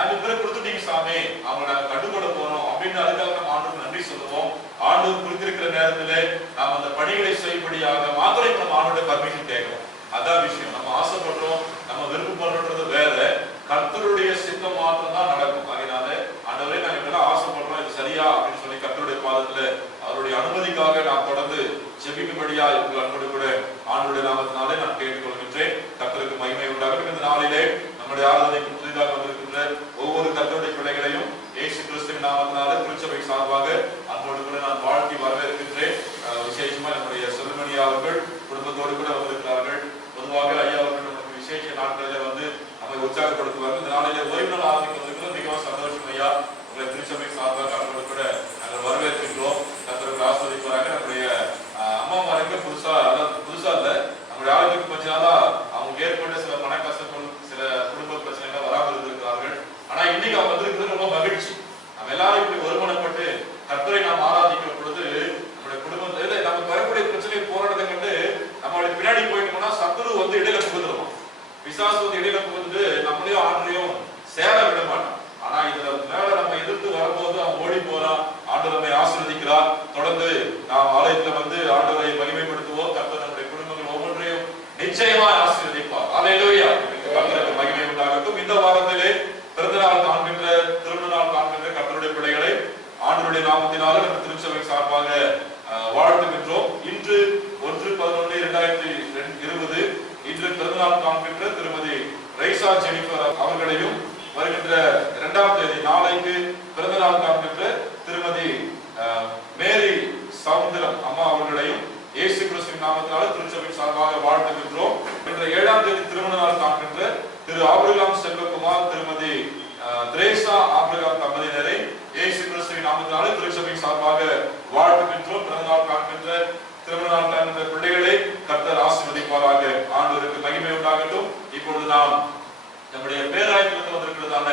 50 பேரை கொடுத்துட்டீங்க சாமி, அவங்க நாங்க கண்டுகொள்ள போறோம் அப்படின்னு அதுக்காக நம்ம ஆண்டவருக்கு நன்றி சொல்லுவோம். ஆண்டவர் குறித்திருக்கிற நேரத்திலே நாம் அந்த பணிகளை செய்யும்படியாக மாத்திரை நம்ம ஆண்டோட பர்மிஷன் கேட்கிறோம். அதான் விஷயம். நம்ம ஆசைப்படுறோம், நம்ம விருப்பப்படுறது வேற, கர்த்தருடைய சித்தம் மாத்திரம் தான் நடக்கும். அதனால ஆண்டவரே நாங்க இதெல்லாம் ஆசைப்படுறோம், இது சரியா அப்படின்னு சொல்லி கர்த்தருடைய பாதத்துல அவருடைய அனுமதிக்காக நான் தொடர்ந்து ஜெபிக்கும்படியா உங்கள் அன்போடு கூட ஆண்டவருடைய நாமத்தினாலே நான் கேட்டுக்கொள்கின்றேன். கர்த்தருக்கு மகிமை உண்டாகட்டும். இந்த நாளிலே நம்முடைய ஆராதனைக்கு புதிதாக வந்திருக்கின்ற ஒவ்வொரு கர்த்தருடைய பிள்ளைகளையும் இயேசு கிறிஸ்துவின் நாமத்தினாலே திருச்சபை சார்பாக அன்போடு கூட நான் வாழ்த்தி வரவேற்கின்றேன். விசேஷமா நம்முடைய செல்லுமணி அவர்கள் குடும்பத்தோடு கூட வந்திருக்கிறார்கள். பொதுவாக ஐயா அவர்கள் நமக்கு விசேஷ நாட்களில் வந்து நம்மை உற்சாகப்படுத்துவார்கள். இந்த நாளிலே ஓய்வு நாள் ஆரம்பிக்க வந்திருக்கிறது மிகவும் சந்தோஷம் ஐயா. உங்களை திருச்சபை சார்பாக அன்போடு கூட நாங்கள் வரவேற்கின்றோம். கர்த்தருக்கு ஆஸ்வதிப்பாங்க. நம்முடைய அம்மாமாருக்கு புதுசா இல்ல, நம்முடைய ஆளுக்கு கொஞ்ச நாளா அவங்க ஏற்பட்ட சில மனக்கசப்புகள், சில குடும்ப பிரச்சனைகள் வராமல் இருந்திருக்கிறார்கள். ஆனா இன்னைக்கு அவங்க வந்திருக்கிறது ரொம்ப மகிழ்ச்சி. நம்ம எல்லாரும் இப்படி ஒருமனப்பட்டு கர்த்தரை நாம் ஆராதிக்கிற பொழுது நம்முடைய குடும்பத்தில் நமக்கு வரக்கூடிய பிரச்சனை போராட்டத்தை கண்டு நம்மளுடைய பின்னாடி ஆண்டவர் நம்மை ஆசீர்வதிக்கிறார். தொடர்ந்து நாம் ஆலயத்துல வந்து ஆண்டவரை மகிமைப்படுத்துவோம். கர்த்தர் நம்முடைய குடும்பங்கள் ஒவ்வொன்றையும் நிச்சயமாய் ஆசீர்வதிப்பார். அல்லேலூயா. கர்த்தருக்கு மகிமை உண்டாகட்டும். இந்த வாரத்திலே பிறந்த நாள் காண்கின்ற, திருமண நாள் காண்கின்ற கர்த்தருடைய பிள்ளைகளை ஆண்டவருடைய நாமத்தினால நம்ம திருச்சபை சார்பாக வாழ்த்துகின்றோம். இன்று 1/11/2020 இன்று பிறந்தநாள் காண்கின்ற திருமதி ரைசா ஜெனிஃபர் அவர்களையும், வருகின்ற 2ஆம் தேதி நாளைக்கு பிறந்தநாள் காண்கின்ற திருமதி மேரி சவுந்தரம் அம்மா அவர்களையும் இயேசு கிறிஸ்துவின் நாமத்தினால திருச்சபை சார்பாக வாழ்த்துகின்றோம். இன்று 7ஆம் தேதி திருமண நாள் காண்கின்ற திரு ஆபிரகாம் செல்வகுமார், திருமதி திரேசா ஆபிரகாம் தம்பதியினரை இயேசு கிறிஸ்துவின் நாமத்தினால திருச்சபை சார்பாக வாழ்த்துகின்றோம். பிறந்தநாள் காண்கின்ற, திருமண நாள் காண்கின்ற பிள்ளைகளை கர்த்தர் ஆசீர்வதிப்பாராக. ஆண்டவருக்கு மகிமை உண்டாகட்டும். இப்பொழுது நாம் நம்முடைய பேராயத்திலிருந்து வந்திருக்கிறதான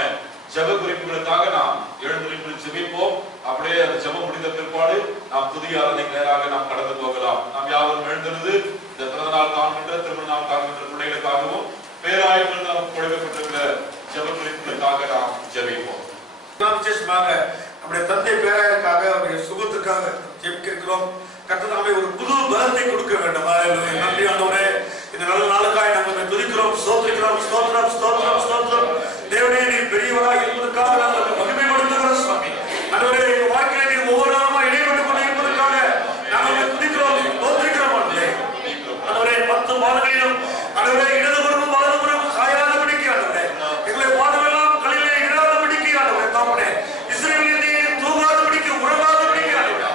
ஜெப குறிப்புகளுக்காக நாம் எழுந்திருந்து ஜெபிப்போம். அப்படியே அந்த ஜெபம் முடிந்த பிற்பாடு நாம் புதிய ஆராதனைக்கு நேராக நாம் கடந்து போகலாம். நாம் யாவரும் எழுந்திருந்து இந்த பிறந்த நாள் காண்கின்ற, திருமண நாள் காண்கின்ற பிள்ளைகளுக்காகவும் பேராயத்திலிருந்து நமக்கு கொடுக்கப்பட்டிருக்கிற ஜெப குறிப்புகளுக்காக நாம் ஜெபிப்போம். விசேஷமாக நம்முடைய தந்தை பேராயருக்காக, அவருடைய சுகத்துக்காக ஜெபிக்கிறோம். கர்த்தர் நாமே ஒரு புது பலத்தை கொடுக்க வேண்டும். நன்றி ஆண்டவரே, இந்த நல்ல நாளுக்காக நாங்கள் துதிக்கிறோம், ஸ்தோத்திரிக்கிறோம். ஸ்தோத்திரம், ஸ்தோத்திரம், ஸ்தோத்திரம். தேவனே, நீர் பெரியவராக இருப்பதற்காக நாங்கள் மகிமைப்படுத்துகிறோம் சுவாமி. ஆண்டவரே, எங்கள் வாழ்க்கையில நீர் ஒவ்வொரு நாளும் இடைப்பட்டுக் கொண்டு இருப்பதற்காக நாங்கள் துதிக்கிறோம், ஸ்தோத்திரிக்கிறோம். ஆண்டவரே, 10 மாதங்களிலும் ஆண்டவரே இடதுபுறமும் வலதுபுறமும் சாயாதபடிக்கு ஆண்டவரே, எங்களை பாதமெல்லாம் கலிலே இடாதபடிக்கு ஆண்டவரே, தாப்பனே இஸ்ரவேலில் நீர் தூங்காதபடிக்கு உறங்காதபடிக்கு ஆண்டவரே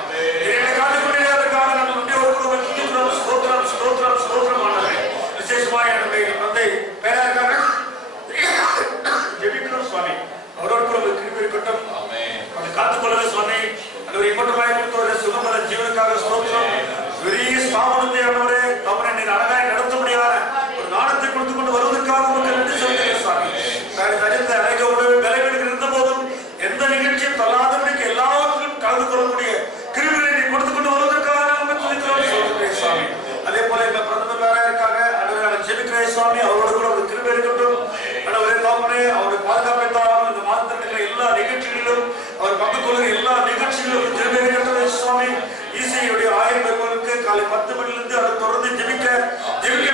எங்களை காத்துக்கொண்டிருக்கிறதற்காக நாங்கள் நன்றியோடு துதிக்கிறோம். ஸ்தோத்திரம், ஸ்தோத்திரம், ஸ்தோத்திரம். ஆண்டவரே, விசேஷமாக என்னுடைய தந்தை பேராயருக்காக ஜெபிக்கிறோம் சுவாமி. அவரோடு கூட கிருபை இருக்கட்டும். அவரை காத்துக்கொள்ளுங்க சுவாமி. ஆண்டவரே, இம்மட்டுமாய் கொடுத்தவருடைய சுகமல ஜீவனுக்காக ஸ்தோத்திரம். பெரிய ஸ்தாபனத்தை ஆண்டவரே தாப்பனே நீர் அழகாய் நடத்த முடியாத ஒரு நாணத்தை கொடுத்து கொண்டு வருவதற்காக உங்களுக்கு நன்றி சொல்கிறேன் சுவாமி. தனித்த அழைக்க உணவு விலைகளுக்கு இருந்த போதும் எந்த நிகழ்ச்சியும் தள்ளாதபடிக்கு எல்லாவற்றிலும் கலந்து கொள்ளக்கூடிய கிருபைகளை நீ கொடுத்து கொண்டு வருவதற்காக நாங்கள் துதிக்கிறோம் சொல்கிறேன் சுவாமி. அதே போல எங்க பிரதமர் பேராயருக்காக ஆண்டவரை ஜெபிக்கிறேன் சுவாமி. அவரோடு கூட ஒரு கிருபை இருக்கட்டும். ஆண்டவரே தாப்பனே, அவருடைய பாதுகாப்பை தாரும். இந்த மாதத்திற்குள்ள எல்லா நிகழ்ச்சிகளிலும் அவர் பங்கு கொள்கிற எல்லா நிகழ்ச்சிகளிலும் கிருபை இருக்கட்டும் சுவாமி. ஈசையுடைய ஆய்வு பெறுவதற்கு காலை 10 மணிலிருந்து அதை தொடர்ந்து ஜெபிக்க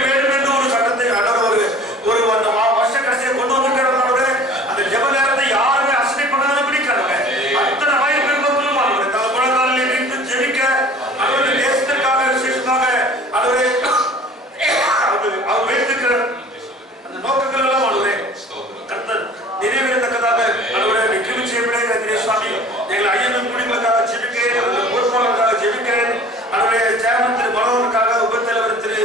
வேண்டும் என்று ஒரு சட்டத்தை ஒரு அந்த வருஷ கடைசியை கொண்டு வந்திருக்கிறவங்களோட அந்த ஜெப நேரத்தை யாருமே அசனை பண்ணாதபடி கடமை அத்தனை ஆய்வு பெறுவதிலும் அவருடைய தலை முழங்காலில் நின்று ஜெபிக்க, அவருடைய தேசத்திற்காக விசேஷமாக அவரை அவர் வைத்திருக்கிற அந்த நோக்கங்கள் எல்லாம் அவருடைய கர்த்தர் நிறைவேறத்தக்கதாக அவருடைய கிருபை செய்யப்படுகிற சுவாமி. எங்கள் ஐயன் குடிகளுக்காக ஜெபிக்கிறேன், பொறுப்பாளருக்காக ஜெபிக்கிறேன். அவருடைய சேர்மன் திரு மனோகருக்காக, உபத்தலைவர் திரு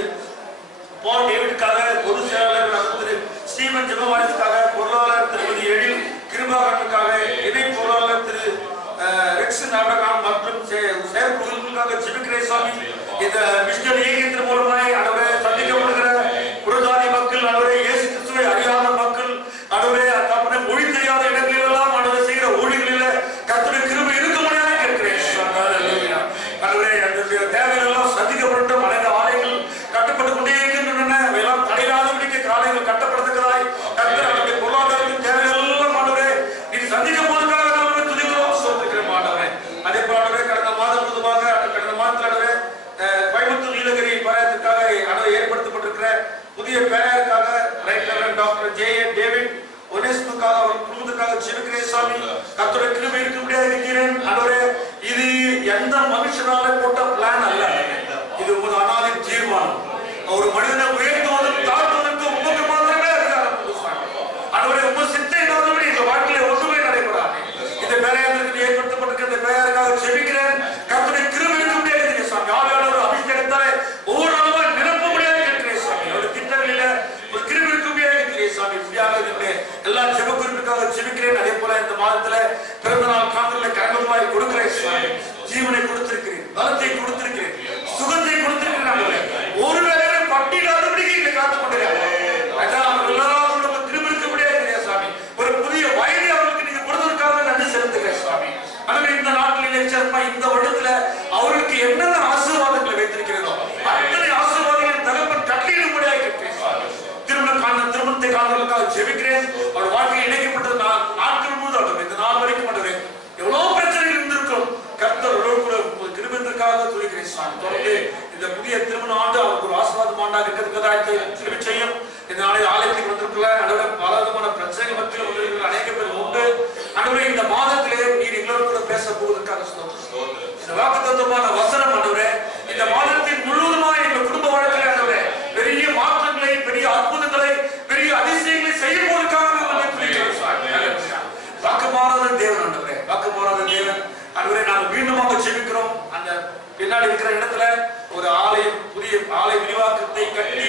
பால் டேவிடுக்காக, பொதுச் செயலாளர் திரு ஸ்டீவன் ஜெபவாரிசுக்காக, பொருளாளர் திருமதி எழில் கிருபாகரனுக்காக, இணை பொருளாளர் திரு ரெக்ஸ் நாடகான் மற்றும் செயற்குழுக்களுக்காக ஜெபிக்கிறேன் சுவாமி. இந்த மிஷனரி இயக்கத்தின் மூலமாய் அவரை சந்திக்கப்படுகிற புறஜாதி மக்கள், அவரை இயேசு கிறிஸ்துவை அறியாத மக்கள், அவரை தப்புன மொழி தெரியாத இடங்களெல்லாம் அவரை செய்கிற ஊழியர்களில் கர்த்தருடைய கிருபை இருக்க முடியாது கேட்கிறேன். அவரை அதனுடைய தேவைகள் எல்லாம் சந்திக்கப்பட்டு அனைத்து ஆலயங்கள் கட்டப்பட்டுக் கொண்டே இருக்கின்றன. எல்லாம் தடையில்லாதபடிக்கு ஆலயங்கள் கட்டப்படுத்துகிறாய். கர்த்தர் அவருடைய பொருளாதாரத்தின் தேவைகள் எல்லாம் ஆண்டவரே நீ சந்திக்க போவதற்காக நாங்கள் துதிக்கிறோம், ஸ்தோத்திரிக்கிறோம் ஆண்டவரே. அதே போல கடந்த மாதத்தில் கோயம்புத்தூர் நீலகிரி பாளையத்திற்காக ஏற்படுத்தப்பட்டிருக்கிற புதிய பேராயருக்காக right reverend doctor J.A. David ஒனேஸ்முக்காக அவர் குடும்பத்துக்காக ஜெபிக்கிறேன் சாமி. கர்த்தருடைய கிருபை இருக்கும்படியாக இருக்கிறேன் ஆண்டவரே. இது எந்த மனுஷனால போட்ட பிளான் அல்ல, இது ஒரு அனாதை தீர்மானம். ஒரு மனிதனை உயர்த்துவதும் தாழ்த்துவதற்கும் உங்களுக்கு மாத்திரமே அதிகாரம் ஆண்டவரே. உங்க சித்தை இல்லாதபடி இந்த வாழ்க்கையில ஒன்றுமே நடைபெறாது. இந்த பேராயத்திற்கு ஏற்படுத்தப்பட்டிருக்கிற இந்த பேராயருக்காக ஜெபிக்கிறேன். கர்த்தருடைய கிருபை இருக்கும்படியாக இருக்கிறேன் சாமி. ஆவியானவர் அபிஷேகத்தாலே ஒவ்வொரு நாளும் நிரப்ப முடியாது இருக்கிறேன் சாமி. அவருடைய திட்டங்களில ஒரு கிருபை இருக்கும்படியாக இருக்கிறேன் சாமி. எல்லா ஜெப குறிப்புக்காக ஜெபிக்கிறேன். அதே போல இந்த மாதத்துல பிறந்த நாள் காலங்களில் கரங்கமாய் கொடுக்கிறேன் சுவாமி. ஜீவனை கொடுத்திருக்கிறேன், பலத்தை கொடுத்திருக்கிறேன், சுகத்தை கொடுத்திருக்கிறேன். ஒரு வேலையை பட்டியலாதபடிக்கு இங்க காத்துக் கொண்டிருக்கிறேன். திரும்ப இருக்கபடியாக இருக்கிறேன் சாமி. ஒரு புதிய வயதை அவர்களுக்கு நீங்க கொடுத்ததற்காக நன்றி செலுத்துகிறேன் சுவாமி. ஆனால் இந்த நாட்டில் இந்த வருடத்துல அவர்களுக்கு என்னென்ன ஆசீர்வாதங்களை வைத்திருக்கிறதோ அத்தனை ஆசீர்வாதங்களின் தகப்பன் கட்டளையிடும்படியாக இருக்கிறேன். திருமணத்தை காண்பதற்காக ஜெபிக்கிறேன். அவர் வாழ்க்கையில் இணைக்கப்பட்டது நாட்கள் முழுவதும் இந்த நாள் வரைக்கும் எவ்வளவு பிரச்சனைகள் இருந்திருக்கும். ஜெபிக்கிறேன் சாமி. தொடர்ந்து இந்த புதிய திருமண ஆண்டு அவருக்கு ஒரு ஆசீர்வாதம் ஆண்டாக இருக்கிறதுக்கு செய்யும். இந்த நாளில் ஆலயத்துக்கு வந்திருக்கல பல விதமான பிரச்சனைகள் மத்தியில் வந்திருக்கிற அநேக பேர் உண்டு. ஆண்டவரே, இந்த மாதத்திலே நீர் எங்களோட பேச போவதற்காக இந்த வாக்குத்தத்தமான வசனம் ஆண்டவரே, இந்த மாதத்தின் முழுவதுமாக எங்கள் குடும்ப வாழ்க்கையில் ஆண்டவரே பெரிய மாற்றங்களை, பெரிய அற்புதங்களை, பெரிய அதிசயங்களை செய்ய போவதற்காக வாக்குமாறாத தேவன் ஆண்டவரே, வாக்குமாறாத தேவன் ஆண்டவரே, நாங்கள் மீண்டுமாக ஜெபிக்கிறோம். அந்த பின்னாடி இருக்கிற இடத்துல ஒரு ஆலயம், புதிய ஆலய விரிவாக்கத்தை கட்டி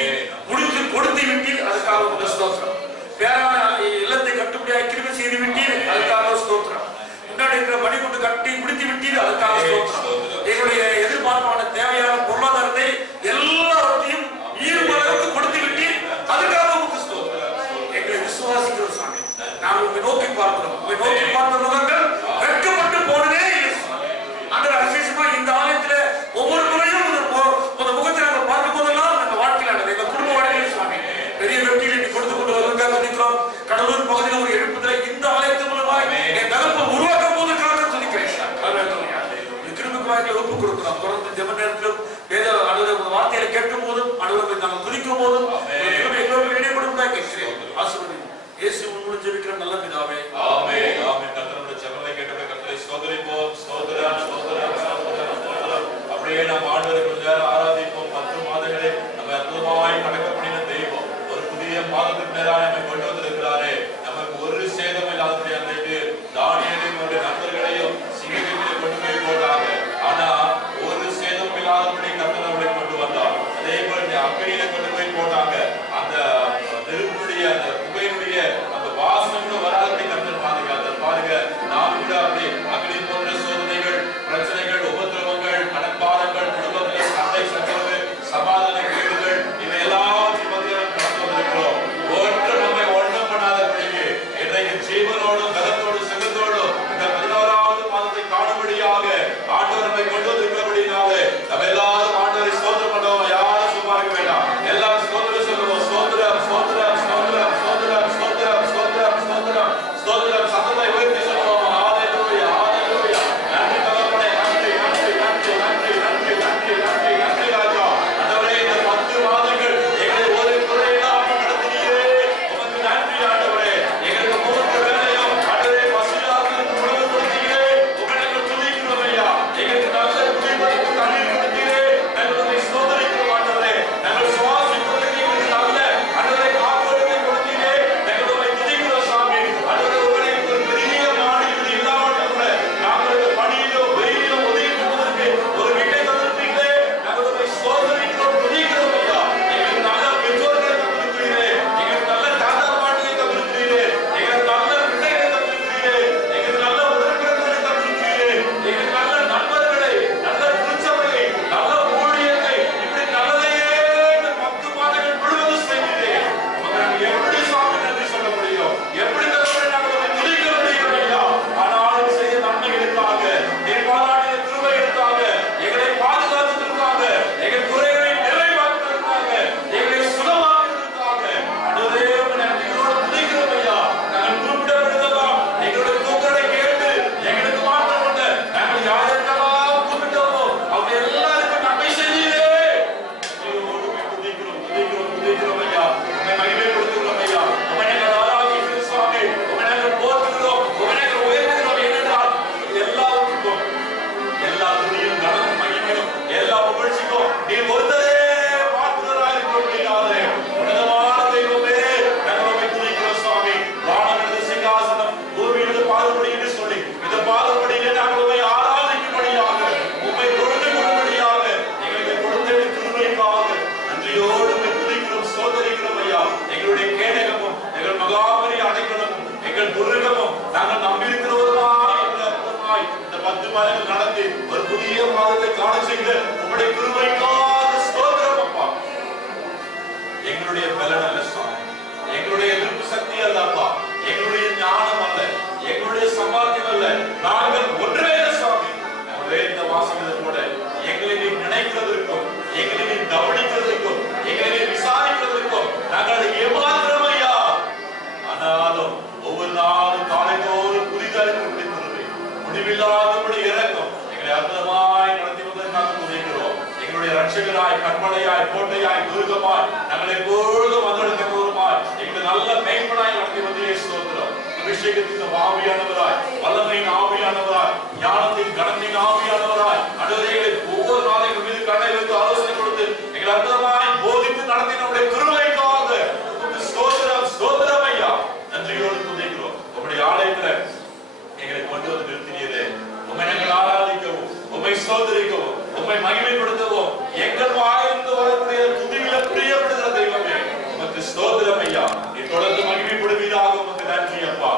முடித்து கொடுத்து விட்டீர், அதுக்காக உங்களுக்கு ஸ்தோத்திரம். பேரான இல்லத்தை கட்டுப்படியாக கிருபை செய்து விட்டீர், அதுக்காக ஸ்தோத்திரம். முன்னாடி இருக்கிற பணி கொண்டு கட்டி முடித்து விட்டீர், அதுக்காக ஸ்தோத்திரம். எங்களுடைய எதிர்பார்ப்பான தேவையான பொருளாதாரத்தை எல்லாவற்றையும் ஈர்ப்பதற்கு கொடுத்து விட்டீர், அதுக்காக உங்களுக்கு ஸ்தோத்திரம். எங்களை விசுவாசிக்கிறோம் சாமி. நாங்கள் உங்களை நோக்கி பார்க்கிறோம். உங்களை நோக்கி பார்த்த முகங்கள் வெட்கப்பட்டு போனதே இல்லை சாமி. விசேஷமா இந்த ஆலயத்துல ஒவ்வொரு முறையும் ஒரு முகத்தை நாங்கள் பார்க்கும் போதெல்லாம் எங்கள் வாழ்க்கையில் எங்க குடும்ப வாழ்க்கையில் சுவாமி பெரிய வெற்றியை கொடுத்து கொண்டு வருவதற்காக துதிக்கிறோம். கடலூர் பகுதியில் ஒரு எழுப்புதலை இந்த ஆலயத்தின் மூலமாக என் தகப்பை உருவாக்க போவதற்காக துதிக்கிறேன் சார். கிருபைக்கு வாய்ப்பில் ஒப்பு கொடுக்கிறோம். தொடர்ந்து ஜெப நேரத்திலும் வேத அலுவலக வார்த்தைகளை கேட்கும் போதும் அலுவலகத்தை நாங்கள் துதிக்கும் போதும் எங்களோடு இடைப்படுவதாக கேட்கிறேன். ஆசீர்வதியும் இயேசு மூலம் ஜெபிக்கிற நல்ல பிதாவே, ஆமென். ஆமென். கர்த்தருடைய ஜெபத்தை கேட்டபடி கர்த்தரை ஸ்தோத்திரிப்போம். ஸ்தோத்திரம், ஸ்தோத்திரம், ஸ்தோத்திரம், ஸ்தோத்திரம். அப்படியே நாம் ஆண்டவரை கொஞ்ச நேரம் ஆராதிப்போம். 10 மாதங்களே நம்ம அற்புதமாய் கடக்க பண்ணின தெய்வம் ஒரு புதிய மாதத்துக்கு மேலாக நம்மை கொண்டு வந்திருக்கிறாரே. நமக்கு ஒரு சேதம் இல்லாதபடி அன்றைக்கு தானியேலையும் அவருடைய நண்பர்களையும் சிங்கத்திலே கொண்டு போய் போட்டாங்க. ஆனா ஒரு சேதம் இல்லாதபடி கர்த்தர் அவர்களை கொண்டு வந்தார். அதே போல அக்கினியில கொண்டு போய் போட்டாங்க. அந்த நெருப்புடைய அந்த புகையினுடைய அந்த வாசனை கூட வராதபடி கர்த்தர் பாதுகாத்தார். பாருங்க, நாம் கூட அப்படி அக்னி போன்ற சோதனைகள், பிரச்சனைகள், உபத்திரவங்கள், கடன்பாரங்கள், குடும்பத்தில் சண்டை சச்சரவு, சமாதான கேடுகள், இவை எல்லாவற்றையும் மத்தியில் கடந்து வந்திருக்கிறோம். ஒன்று நம்மை ஒன்றும் பண்ணாதபடிக்கு இன்றைக்கு ஜீவனோடும் பலத்தோடும் சுகத்தோடும் இந்த 11வது மாதத்தை காணும்படியாக ஆண்டவர் நம்மை கொண்டு வந்திருக்கிறபடினாலே நம்ம எல்லாரும் ஆண்டவரை ஸ்தோத்திரம் பண்ணுவோம். யாரும் சும்மா இருக்க வேண்டாம். எல்லாரும் ஸ்தோத்திரம் சொல்லுவோம். ஸ்தோத்திரம், ஸ்தோத்திரம், ஸ்தோத்திரம், ஸ்தோத்திரம், ஸ்தோத்திரம், ஸ்தோத்திரம், ஸ்தோத்திரம், ஸ்தோத்திரம். சத்தத்தை உயர்த்தி சொல்லுவோம். ஹல்லேலூயா, ஹல்லேலூயா. நன்றி தகப்பனே, நன்றி, நன்றி, நன்றி, நன்றி, நன்றி, நன்றி, நன்றி, நன்றி ராஜா. ஆண்டவரே, இந்த 10 மாதங்கள் எங்களை ஒரு குறையில்லாமல் நடத்தினீரே. உமக்கு நன்றி ஆண்டவரே. எங்களுக்கு மூன்று வேளையும் ஆண்டவரே பசியாக உணவு கொடுத்தீரே. உங்களை நாங்கள் துதிக்கிறோம் ஐயா. எங்களுக்கு நல்ல குடிப்பதற்கு தண்ணீர் கொடுத்தீரே. நாங்கள் உங்களை ஸ்தோத்திரிக்கிறோம் ஆண்டவரே. நாங்கள் சுவாசிப்பதற்கு எங்களுக்கு நல்ல ஆண்டவரே காப்போடுகளை கொடுத்தீரே. நாங்கள் உங்களை துதிக்கிறோம் சாமி. ஆண்டவரே, உங்களை ஒரு பெரிய மாநிலம் இல்லாமல் கூட நாங்கள் இந்த பணியிலோ வெயிலோ உதவி பண்ணுவதற்கு ஒரு வீட்டை தந்திருக்கீங்களே. நாங்கள் உங்களை ஸ்தோத்திரிக்கிறோம், துதிக்கிறோம் ஐயா. எங்களுக்கு நல்ல பெற்றோர்களை தந்திருக்கிறீரே. எங்களுக்கு நல்ல தாத்தா பாட்டியை தந்திருக்கிறீரே. எங்களுக்கு நல்ல பிள்ளைகளை தந்திருக்கிறீரே. எங்களுக்கு நல்ல உடன்பிறப்புகளை தந்திருக்கிறீரே. எங்களுக்கு நல்ல நண்பர்களை, நல்ல திருச்சபையை, நல்ல ஊழியத்தை, இப்படி நல்லதையே இந்த 10 மாதங்கள் முழுவதும் செய்தீரே. உமக்கு நாங்கள் எப்படி சாமி நன்றி சொல்ல முடியும்? எப்படி தகப்பனே நாங்கள் உம்மை துதிக்க முடியும் ஐயா? ஆனாலும் செய்த நன்மைகளுக்காக, நீர் பாராட்டிய கிருபைகளுக்காக, எங்களை பாதுகாத்ததற்காக, எங்கள் குறைகளை நிறைவாக்குவதற்காக, எங்களை சுகமாக்குவதற்காக ஆண்டவரே, உம்மை நன்றியோடு துதிக்கிறோம் ஐயா. நாங்கள் கூப்பிடப்படுவதெல்லாம் எங்களுடைய கூக்குரலை கேட்டு எங்களுக்கு மாற்றம் உண்டு. நாங்கள் யாரெல்லாம் கூப்பிட்டோமோ அவங்க எல்லாருக்கும் நன்மை செய்தீரே. துதிக்கிறோம், துதிக்கிறோம், துதிக்கிறோம் ஐயா. உம்மை மகிமைப்படுத்துகிறோம் ஐயா. உம்மை நாங்கள் ஆராதிக்கிறோம் சுவாமி. உம்மை நாங்கள் போற்றுகிறோம். உம்மை நாங்கள் உயர்த்துகிறோம். ஏனென்றால் எல்லாருக்கும் எல்லா துதியும், கனமும், மகிமையும், எல்லா புகழ்ச்சிக்கும் நீர் ஒருத்தரே பாத்திரராக இருக்கிறபடியாலே உன்னதமான தெய்வமே, நாங்கள் உம்மை துதிக்கிறோம் சுவாமி. வானமிருந்து சிங்காசனம், பூமியிலிருந்து பாதப்படி என்று சொல்லி இந்த பாதப்படியிலே நாங்கள் உம்மை ஆராதிக்கும்படியாக, உம்மை தொழுது கொள்ளும்படியாக எங்களுக்கு கொடுத்த கிருபைக்காக நன்றியோடு உம்மை துதிக்கிறோம், ஸ்தோத்திரிக்கிறோம் ஐயா. எங்களுடைய கேடகமும், எங்கள் மகாபலி அடைக்கலமும், எங்கள் துருகமும், நாங்கள் நம்பியிருக்கிறவர்களாய் இந்த அற்புதமாய் இந்த 10 மாதங்கள் நடத்தி ஒரு புதிய மாதத்தை காண செய்த உம்முடைய கிருபைக்காக ஸ்தோத்திரம் அப்பா. எங்களுடைய பலன் அல்ல சுவாமி, எங்களுடைய எதிர்ப்பு சக்தி அல்ல அப்பா, எங்களுடைய ஞானம் அல்ல, எங்களுடைய சம்பாத்தியம் அல்ல, நாங்கள் ஒன்றே சுவாமி. நம்மளே இந்த வாசகத்தை கூட எங்களை நீ நினைக்கிறதற்கும், எங்களை நீ கவனிக்கிறதற்கும், எங்களை நீ விசாரிக்கிறதற்கும் நாங்கள் ஏமாத்திரம் ஐயா. ஆனாலும் ஒவ்வொரு நாளும் காலைதோறும் புதிதாக முடிவில்லாதபடி இறக்கும் எங்களை அற்புதமாய் நடத்தி வந்ததற்காக துதிக்கிறோம். ரட்சகராய், கண்மலையாய், கோட்டையாய், துருகமாய், நாங்கள் எப்பொழுதும் வந்தெடுக்கிறவருமாய், எங்களை நல்ல மேய்ப்பனாய் நடத்தி வந்தே ஸ்தோத்திரம். அபிஷேகத்தின் ஆவியானவராய், வல்லமையின் ஆவியானவராய், ஞானத்தின் கனத்தின் ஆவியானவராய், அனுரைகளை ஒவ்வொரு நாளும் எங்கள் மீது கண்ணை வைத்து ஆலோசனை கொடுத்து எங்களை அற்புதமாய் போதித்து நடத்தி நம்முடைய கிருபைக்காக ஸ்தோத்திரம், ஸ்தோத்திரம் ஐயா. நன்றியோடு துதிக்கிறோம். உங்களுடைய ஆலயத்துல எங்களை கொண்டு வந்து நிறுத்தினீரே, உம்மை நாங்கள் ஆராதிக்கவும், உம்மை ஸ்தோத்திரிக்கவும், உம்மை மகிமைப்படுத்தவும், எங்கள் வாயிலிருந்து வரக்கூடிய துதியில பிரியப்படுகிற தெய்வமே, உமக்கு ஸ்தோத்திரம் ஐயா. நீ தொடர்ந்து மகிமைப்படுவீராக. உமக்கு நன்றி அப்பா.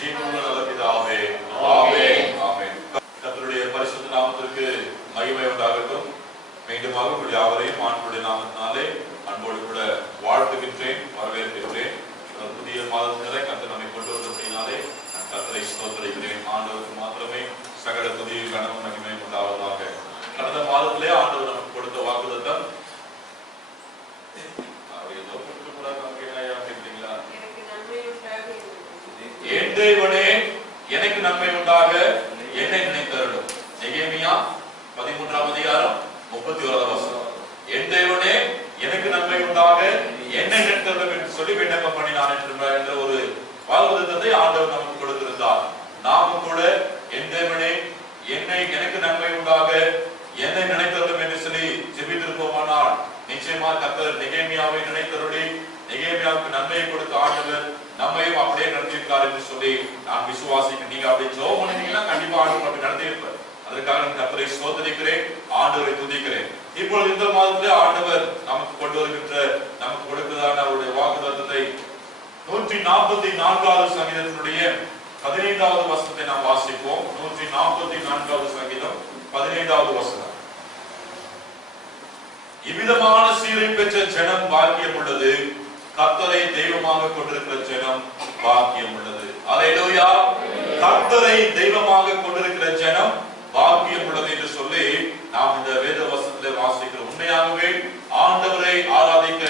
ஜீவனுள்ள நல்ல பிதாவே, ஆமென், ஆமென். கர்த்தருடைய பரிசுத்த நாமத்திற்கு மகிமை உண்டாகட்டும். மீண்டுமாக உங்கள் யாவரையும் ஆண்டவருடைய நாமத்தினாலே அன்போடு கூட வாழ்த்துகின்றேன், வரவேற்கின்றேன். புதிய மாதத்தினரை கர்த்தர் நம்மை கொண்டு வந்தபடினாலே நான் கர்த்தரை ஸ்தோத்திரிக்கிறேன். ஆண்டவருக்கு மாத்திரமே சகல புதிய கனவும் மகிமை உண்டாவதாக. கடந்த மாதத்திலே ஆண்டவர் நமக்கு கொடுத்த வாக்குத்தத்தம் என் தேவனே எனக்கு நன்மை உண்டாக என்னை நினைத்தருளும். நெகேமியா 13ஆம் அதிகாரம் 31ஆவது வசனம். என் தேவனே எனக்கு நன்மை உண்டாக என்னை நினைத்தருளும் என்று சொல்லி விண்ணப்பம் பண்ணினான் என்ற ஒரு வாக்குத்தத்தத்தை ஆண்டவர் நமக்கு கொடுத்திருந்தார். நாமும் கூட என் தேவனே எனக்கு நன்மை உண்டாக என்னை நினைத்தருளும் என்று சொல்லி ஜெபித்திருப்போமானால் நிச்சயமா கர்த்தர் நெகேமியாவை நினைத்தருளி நெகேமியாவுக்கு நன்மையை கொடுத்த ஆண்டவர் நம்மையும் அப்படியே நடத்தியிருக்கார் என்று சொல்லி நான் விசுவாசிக்கிறேன். நீங்க அப்படி ஜெபம் பண்ணிட்டீங்கன்னா கண்டிப்பா ஆண்டவர் அப்படி நடத்தியிருப்பார். அதற்காக நான் கர்த்தரை ஸ்தோத்திரிக்கிறேன், ஆண்டவரை துதிக்கிறேன். இப்பொழுது இந்த மாதத்திலே ஆண்டவர் நமக்கு கொண்டு வருகின்ற நமக்கு கொடுக்கிறதான அவருடைய வாக்குத்தத்தத்தை 144வது சங்கீதத்தினுடைய 15வது வசனத்தை நாம் வாசிப்போம். 144வது சங்கீதம் 15வது வசனம். இவ்விதமான சீரை பெற்ற ஜனம் பாக்கியம் உள்ளது, கர்த்தரை தெய்வமாக கொண்டிருக்கிற ஜனம் பாக்கியம் உள்ளது. அல்லேலூயா. கர்த்தரை தெய்வமாக கொண்டிருக்கிற ஜனம் பாக்கியம் உள்ளது என்று சொல்லி நாம் இந்த வேத வசனத்திலே வாசிக்கிறோம். உண்மையாகவே ஆண்டவரை ஆராதிக்க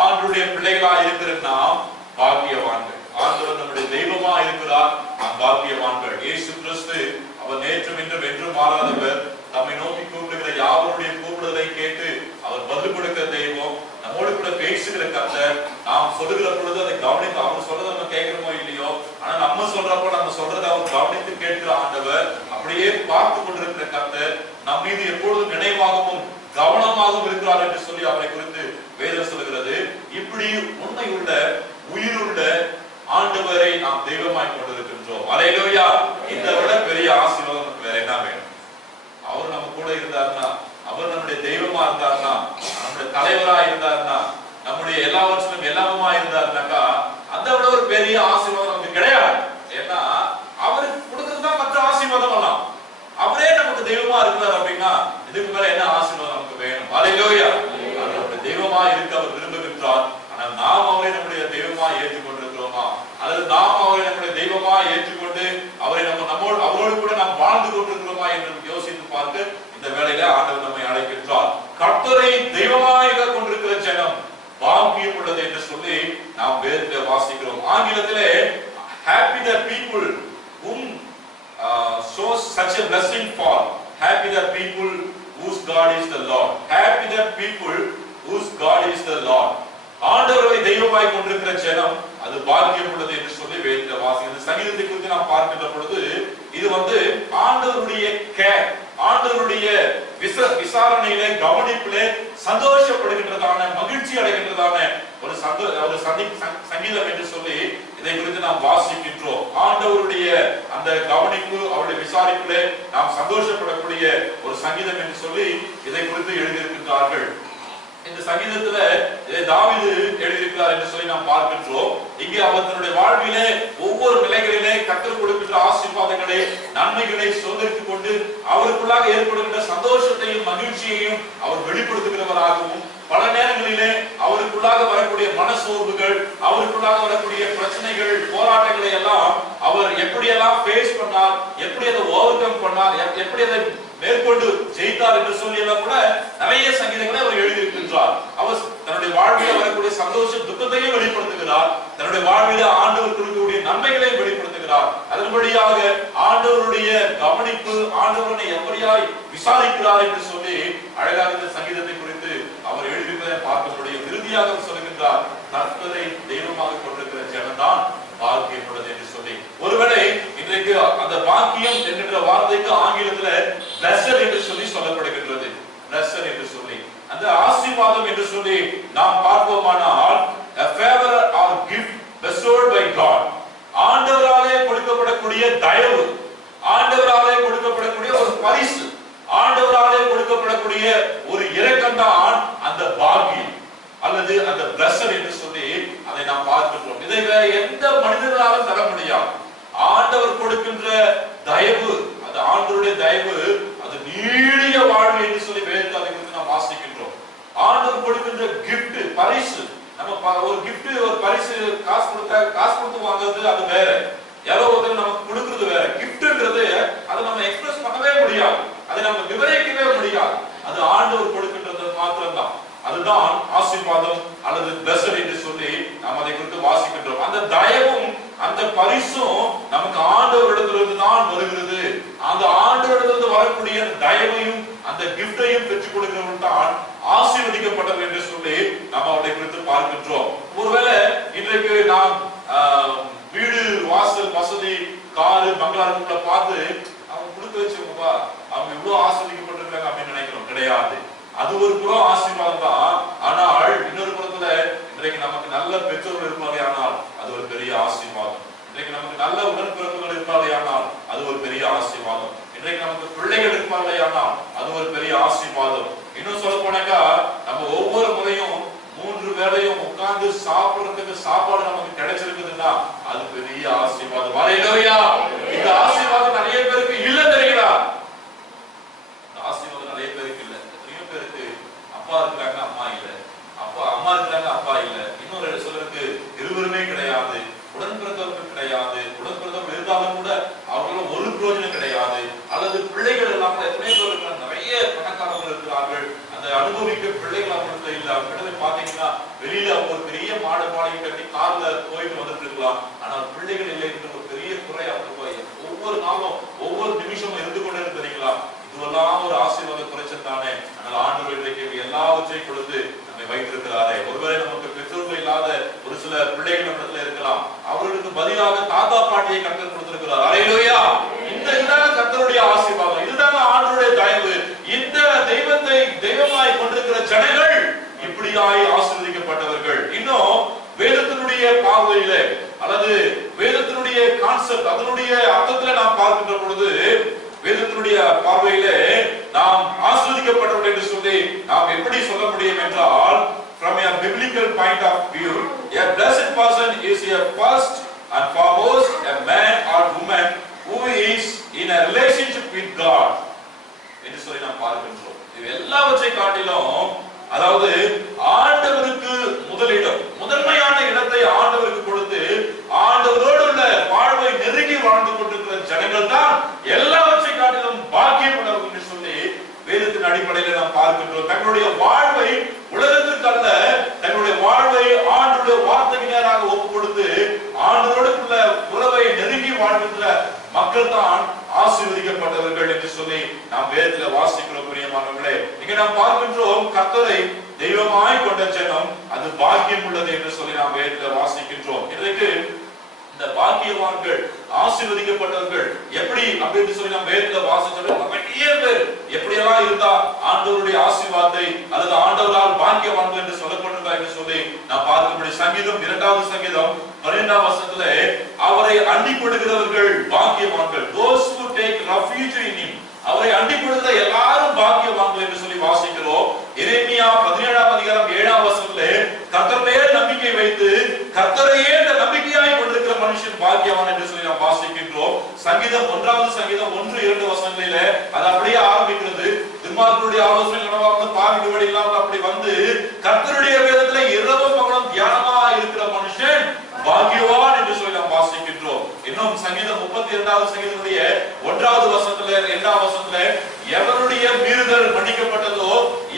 ஆண்டவருடைய பிள்ளைகளாக இருக்கிற நாம் பாக்கியவான்கள். ஆண்டவர் நம்முடைய தெய்வமா இருக்கிறார், நாம் பாக்கியவான்கள். இயேசு கிறிஸ்து அவர் நேற்றும் இன்றும் என்றும் மாறாதவர். நம்மை நோக்கி கூப்பிடுகிற யாவருடைய கூப்பிடுதலை கேட்டு அவர் பதில் கொடுக்கிற தெய்வம். நம்மோடு கூட பேசுகிற கர்த்தர். நாம் சொல்லுகிற பொழுது அதை கவனித்து அவர் சொல்றதை நம்ம கேட்கிறோமோ இல்லையோ, ஆனா நம்ம சொல்றப்போ நம்ம சொல்றதை அவர் கவனித்து கேட்கிற ஆண்டவர். அப்படியே பார்த்து கொண்டிருக்கிற கர்த்தர் நம் மீது எப்பொழுதும் நினைவாகவும் கவனமாகவும் இருக்கிறார் என்று சொல்லி அவரை குறித்து வேதம் சொல்கிறது. இப்படி உண்மை உள்ள உயிருள்ள ஆண்டவரை நாம் தெய்வமாய் கொண்டிருக்கின்றோம். அல்லேலூயா. இதை விட பெரிய ஆசீர்வாதம் நமக்கு வேற என்ன வேணும்? அவர் நம்ம கூட இருந்தார்னா, அவர் நம்முடைய தெய்வமா இருந்தார்னா, நம்முடைய தலைவரா இருந்தார்னா, நம்முடைய எல்லாவற்றிலும் எல்லாமா இருந்தார்னாக்கா அந்த விட ஒரு பெரிய ஆசீர்வாதம் நமக்கு கிடையாது. ஏன்னா அவருக்கு கொடுக்கறதுதான் மற்ற ஆசீர்வாதம் எல்லாம். அவரே நமக்கு தெய்வமா இருக்கிறார் அப்படின்னா இதுக்கு மேல என்ன ஆசீர்வாதம் நமக்கு வேணும்? அல்லேலூயா. நம்முடைய தெய்வமா இருக்க அவர் விரும்புகின்றார். ஆனால் நாம் அவரை நம்முடைய தெய்வமா ஏற்றுக்கொண்டிருக்கிறோமா, அல்லது நாம் அவரை நம்முடைய தெய்வமா ஏற்றுக்கொண்டு அவரை அவரோடு கூட நாம் வாழ்ந்து கொண்டிருக்கிறோமா என்று யோசித்து பார்த்து இந்த வேளையில ஆண்டவர் நம்மை அழைக்கின்றார். கர்த்தரை தெய்வமாக கொண்டிருக்கிற ஜனம் பாக்கியம் உள்ளது என்று சொல்லி நாம் வேதத்தில் வாசிக்கிறோம். ஆங்கிலத்திலே happy the people whom shows such a blessing for, happy the people whose God is the Lord, happy the people whose God is the Lord. ஆண்டவரை தெய்வமாய் கொண்டிருக்கிற ஜனம் அது பாக்கியம் உள்ளது என்று சொல்லி வேதத்தில் வாசிக்கிறது. சங்கீதத்தை குறித்து நாம் பார்க்கின்ற பொழுது இது ஆண்டவருடைய கேர், ஆண்டவருடைய விசாரணையிலே கவனிப்பிலே சந்தோஷப்படுகின்றதான மகிழ்ச்சி அடைகின்றதான ஒரு சங்கீதம் என்று சொல்லி இதை குறித்து நாம் வாசிக்கின்றோம். ஆண்டவருடைய அந்த கவனிப்பு அவருடைய விசாரிப்பிலே நாம் சந்தோஷப்படக்கூடிய ஒரு சங்கீதம் என்று சொல்லி இதை குறித்து எழுதியிருக்கின்றார்கள். இந்த சங்கீதத்துல தாவீது எழுதியிருக்கிறார் என்று சொல்லி நாம் பார்க்கின்றோம். இங்கே அவர் தன்னுடைய வாழ்விலே ஒவ்வொரு நிலைகளிலே கர்த்தர் கொடுக்கின்ற ஆசீர்வாதங்களை நன்மைகளை சுதந்திரித்துக் கொண்டு அவருக்குள்ளாக ஏற்படுகின்ற சந்தோஷத்தையும் மகிழ்ச்சியையும் அவர் வெளிப்படுத்துகிறவராகவும், பல நேரங்களிலே அவருக்குள்ளாக வரக்கூடிய மனசோர்வுகள், அவருக்குள்ளாக வரக்கூடிய பிரச்சனைகள், போராட்டங்களை எல்லாம் அவர் எப்படியெல்லாம் ஃபேஸ் பண்ணார், எப்படி அதை ஓவர் கம் பண்ணார், எப்படி அதை மேற்கொண்டு ஜெயித்தார் என்று சொல்லி எல்லாம் கூட நிறைய சங்கீதங்களை அவர் எழுதியிருக்கின்றார். அவர் தன்னுடைய வாழ்வில் வரக்கூடிய சந்தோஷ துக்கத்தையும் வெளிப்படுத்துகிறார், தன்னுடைய வாழ்வில் ஆண்டவர் கொடுக்கக்கூடிய நன்மைகளையும் வெளிப்படுத்துகிறார். அதன்படியாக ஆண்டவருடைய கவனிப்பு, ஆண்டவரை எப்படியாய் விசாரிக்கிறார் என்று சொல்லி அழகாக இந்த சங்கீதத்தை குறித்து அவர் எழுதியிருப்பதை பார்க்க முடியும். இறுதியாக சொல்லுகின்றார், கர்த்தரை தெய்வமாக கொண்டிருக்கிற ஜனம்தான் பாக்கியப்படுது என்று சொல்லி. ஒருவேளை இன்றைக்கு அந்த பாக்கியம் என்கின்ற வார்த்தைக்கு ஆங்கிலத்துல blessed என்று சொல்லி சொல்லப்படுகின்றது. blessed என்று சொல்லி அந்த ஆசீர்வாதம் என்று சொல்லி நாம் பார்ப்போமானால் a favor or gift bestowed by God, ஆண்டவராலே கொடுக்கப்படக்கூடிய தயவு, ஆண்டவராலே கொடுக்கப்படக்கூடிய ஒரு பரிசு, ஆண்டவராலே கொடுக்கப்படக்கூடிய ஒரு இரக்கம்தான் அந்த பாக்கியம் அல்லது அந்த blessed என்று சொல்லி அதை நாம் பார்க்கிறோம். இதை வேற எந்த மனிதர்களாலும் தர முடியாது. ஆண்டவர் கொடுக்கின்ற தயவு, அது ஆண்டவருடைய தயவு, அது நீடிய வாழ்வு என்று சொல்லி வேதத்தை அதை குறித்து நாம் வாசிக்கின்றோம். ஆண்டவர் கொடுக்கின்ற கிஃப்ட், பரிசு, நம்ம ஒரு கிஃப்ட், ஒரு பரிசு காசு கொடுத்து வாங்குறது அது வேற, யாரோ ஒருத்தர் நமக்கு கொடுக்கிறது வேற. கிஃப்ட்ன்றது அதை நம்ம எக்ஸ்பிரஸ் பண்ணவே முடியாது, அதை நம்ம விவரிக்கவே முடியாது. அது ஆண்டவர் கொடுக்கின்றது மாத்திரம்தான். அதுதான் ஆசீர்வாதம் அல்லது பிளஸட் என்று சொல்லி நாம் அதை குறித்து வாசிக்கின்றோம். அந்த தயவும் அந்த பரிசும் நமக்கு ஆண்டவரிடத்திலிருந்து தான் வருகிறது. அந்த ஆண்டவரிடத்திலிருந்து வரக்கூடிய தயவையும் அந்த கிஃப்டையும் பெற்றுக் கொடுக்கிறவர்கள் தான் ஆசீர்வதிக்கப்பட்டவர் என்று சொல்லி நாம் அவரை குறித்து பார்க்கின்றோம். ஒருவேளை இன்றைக்கு நாம் வீடு, வாசல், வசதி, காரு, பங்களாருக்குள்ள பார்த்து அவங்க கொடுத்து வச்சவங்கப்பா, அவங்க இவ்வளவு ஆசீர்வதிக்கப்பட்டிருக்காங்க அப்படின்னு நினைக்கிறோம். கிடையாது. அது ஒரு புறம் ஆசீர்வாதம் தான். ஆனால் இன்னொரு புறத்துல இன்றைக்கு நமக்கு நல்ல பெற்றோர்கள் இருப்பாரே ஆனால் அது ஒரு பெரிய ஆசீர்வாதம். இன்றைக்கு நமக்கு நல்ல உடன்பிறப்புகள் இருப்பாரே ஆனால் அது ஒரு பெரிய ஆசீர்வாதம். இன்றைக்கு நமக்கு பிள்ளைகள் இருப்பார்களே ஆனால் அது ஒரு பெரிய ஆசீர்வாதம். இன்னும் சொல்ல போனாக்கா, நம்ம ஒவ்வொரு முறையும் 3 வேளையும் உட்கார்ந்து சாப்பிடுறதுக்கு சாப்பாடு நமக்கு கிடைச்சிருக்குதுன்னா அது பெரிய ஆசீர்வாதம். ஹல்லேலூயா! இந்த ஆசீர்வாதம் நிறைய பேருக்கு இல்ல தெரியுதா? இந்த ஆசீர்வாதம் நிறைய பேருக்கு இல்ல. எத்தனையோ பேருக்கு அப்பா இருக்கிறாங்க, அம்மா இல்ல. அம்மா இருக்கிறாங்க, அப்பா இல்ல. இன்னொரு சிலருக்கு இருவருமே கிடையாது, உடன்பிறந்தவர்கள் கிடையாது. உடன்பிறந்தவர்கள் இருந்தாலும் கூட அவங்களும் ஒரு பிரயோஜனம் கிடையாது. அல்லது பிள்ளைகள் இல்லாமல் எத்தனையோ பேர் இருக்கிறாங்க, நிறைய பணக்காரர்கள் இருக்கிறார்கள், அந்த அனுபவிக்க பிள்ளைகள் அவங்களுக்கு இல்ல. அவங்க பாத்தீங்கன்னா வெளியில அவங்க ஒரு பெரிய மாடு கட்டி கார்ல போயிட்டு வந்துட்டு இருக்கலாம். ஆனால் பிள்ளைகள் இல்லை என்ற ஒரு பெரிய குறை அவங்களுக்கு ஒவ்வொரு நாளும் ஒவ்வொரு நிமிஷமும் இருந்து கொண்டே இருக்கிறீங்களா? இதுவெல்லாம் ஒரு ஆசீர்வாத குறைச்சல் தானே. ஆனால் ஆண்டவர் இன்றைக்கு எல்லாவற்றையும் கொடுத்து நம்மை வைத்திருக்கிறாரே. ஒருவேளை நமக்கு பெற்றோர்கள் இல்லாத ஒரு சில பிள்ளைகள் நம்மிடத்துல இருக்கலாம், அவர்களுக்கு பதிலாக தாத்தா பாட்டியை கர்த்தர் கொடுத்திருக்கிறார். ஹல்லேலூயா! இதுதான் கர்த்தருடைய ஆசீர்வாதம், இதுதான் ஆண்டவருடைய தயவு. இந்த தெய்வத்தை தெய்வமாய் கொண்டிருக்கிற ஜனங்கள் இப்படியாய் ஆசீர்வதிக்கப்பட்டவர்கள். இன்னும் வேதத்தினுடைய பார்வையில அல்லது வேதத்தினுடைய கான்செப்ட், அதனுடைய அர்த்தத்துல நாம் பார்க்கின்ற பொழுது, வேதத்தினுடைய பார்வையில நாம் ஆசீர்வதிக்கப்பட்டவர்கள் என்று சொல்லி நாம் எப்படி சொல்ல முடியும் என்றால், from a biblical point of view, a blessed person is a first and foremost a man or woman who is in a relationship with God என்று சொல்லி நாம் பார்க்கின்றோம். இது எல்லாவற்றை காட்டிலும், அதாவது ஆண்டவருக்கு முதலிடம், முதன்மையான இடத்தை ஆண்டவருக்கு கொடுத்து ஆண்டவரோடு உள்ள வாழ்வை நெருங்கி வாழ்ந்து கொண்டிருக்கிற ஜனங்கள் தான் எல்லாவற்றை காட்டிலும் பாக்கியப்பட்டவர்கள் என்று சொல்லி வேதத்தின் அடிப்படையில் நாம் பார்க்கின்றோம். தங்களுடைய வாழ்வை உலகத்திற்கு அல்ல, தங்களுடைய வாழ்வை ஆண்டவருடைய வார்த்தைக்கு நேராக ஒப்பு கொடுத்து ஆண்டவரோடு உறவை நெருங்கி வாழ்கின்ற மக்கள் தான் ஆசீர்வதிக்கப்பட்டவர்கள் என்று சொல்லி நாம் வேதத்தில் வாசிக்கிறோம். பிரியமானவர்களே, இங்க நாம் பார்க்கின்றோம், கர்த்தரை தெய்வமாய் கொண்ட ஜனம் அது பாக்கியம் உள்ளது என்று சொல்லி நாம் வேதத்தில் வாசிக்கின்றோம். இன்றைக்கு இந்த பாக்கியவான்கள், ஆசீர்வதிக்கப்பட்டவர்கள் எப்படி அப்படின்னு சொல்லி நாம் வேதத்தில் வாசிச்சோம். நிறைய பேர் எப்படியெல்லாம் இருந்தா ஆண்டவருடைய ஆசீர்வாதத்தை அல்லது ஆண்டவரால் பாக்கியவான்கள் என்று சொல்லப்பட்டிருக்கா என்று சொல்லி நாம் பார்க்கும்படி சங்கீதம் 2வது சங்கீதம் 12ஆம் வசனத்திலே அவரை அண்டிக் கொள்கிறவர்கள் பாக்கியவான்கள். those who take refuge in him, அவரை அண்டிக் கொள்கிற எல்லாரும் பாக்கியவான்கள் என்று சொல்லி வாசிக்கிறோம். எரேமியா 17ஆம் அதிகாரம் 7ஆம் வசனத்திலே கர்த்தர் மேல் நம்பிக்கை வைத்து கர்த்தரையே நம்பிக்கையாய் கொண்டிருக்கிற மனுஷன் பாக்கியவான் என்று சொல்லி நாம் வாசிக்கின்றோம். சங்கீதம் 1வது சங்கீதம் 1-2 வசனங்களிலே அது அப்படியே ஆரம்பிக்கிறது. துன்மார்க்கருடைய ஆலோசனை நடவாமல் பாவிக்கு வழி இல்லாமல் அப்படி வந்து கர்த்தருடைய வேதத்திலே இரவும் பகலும் தியானமா இருக்கிற மனுஷன் பாக்கியவான் என்று சொல்லி நாம் வாசிக்கின்றோம். இன்னும் சங்கீதம் 32வது சங்கீதத்துடைய 1வது வசனத்திலே 2ஆம் வசனத்திலே எவருடைய மீறுதல் மன்னிக்கப்பட்டதோ,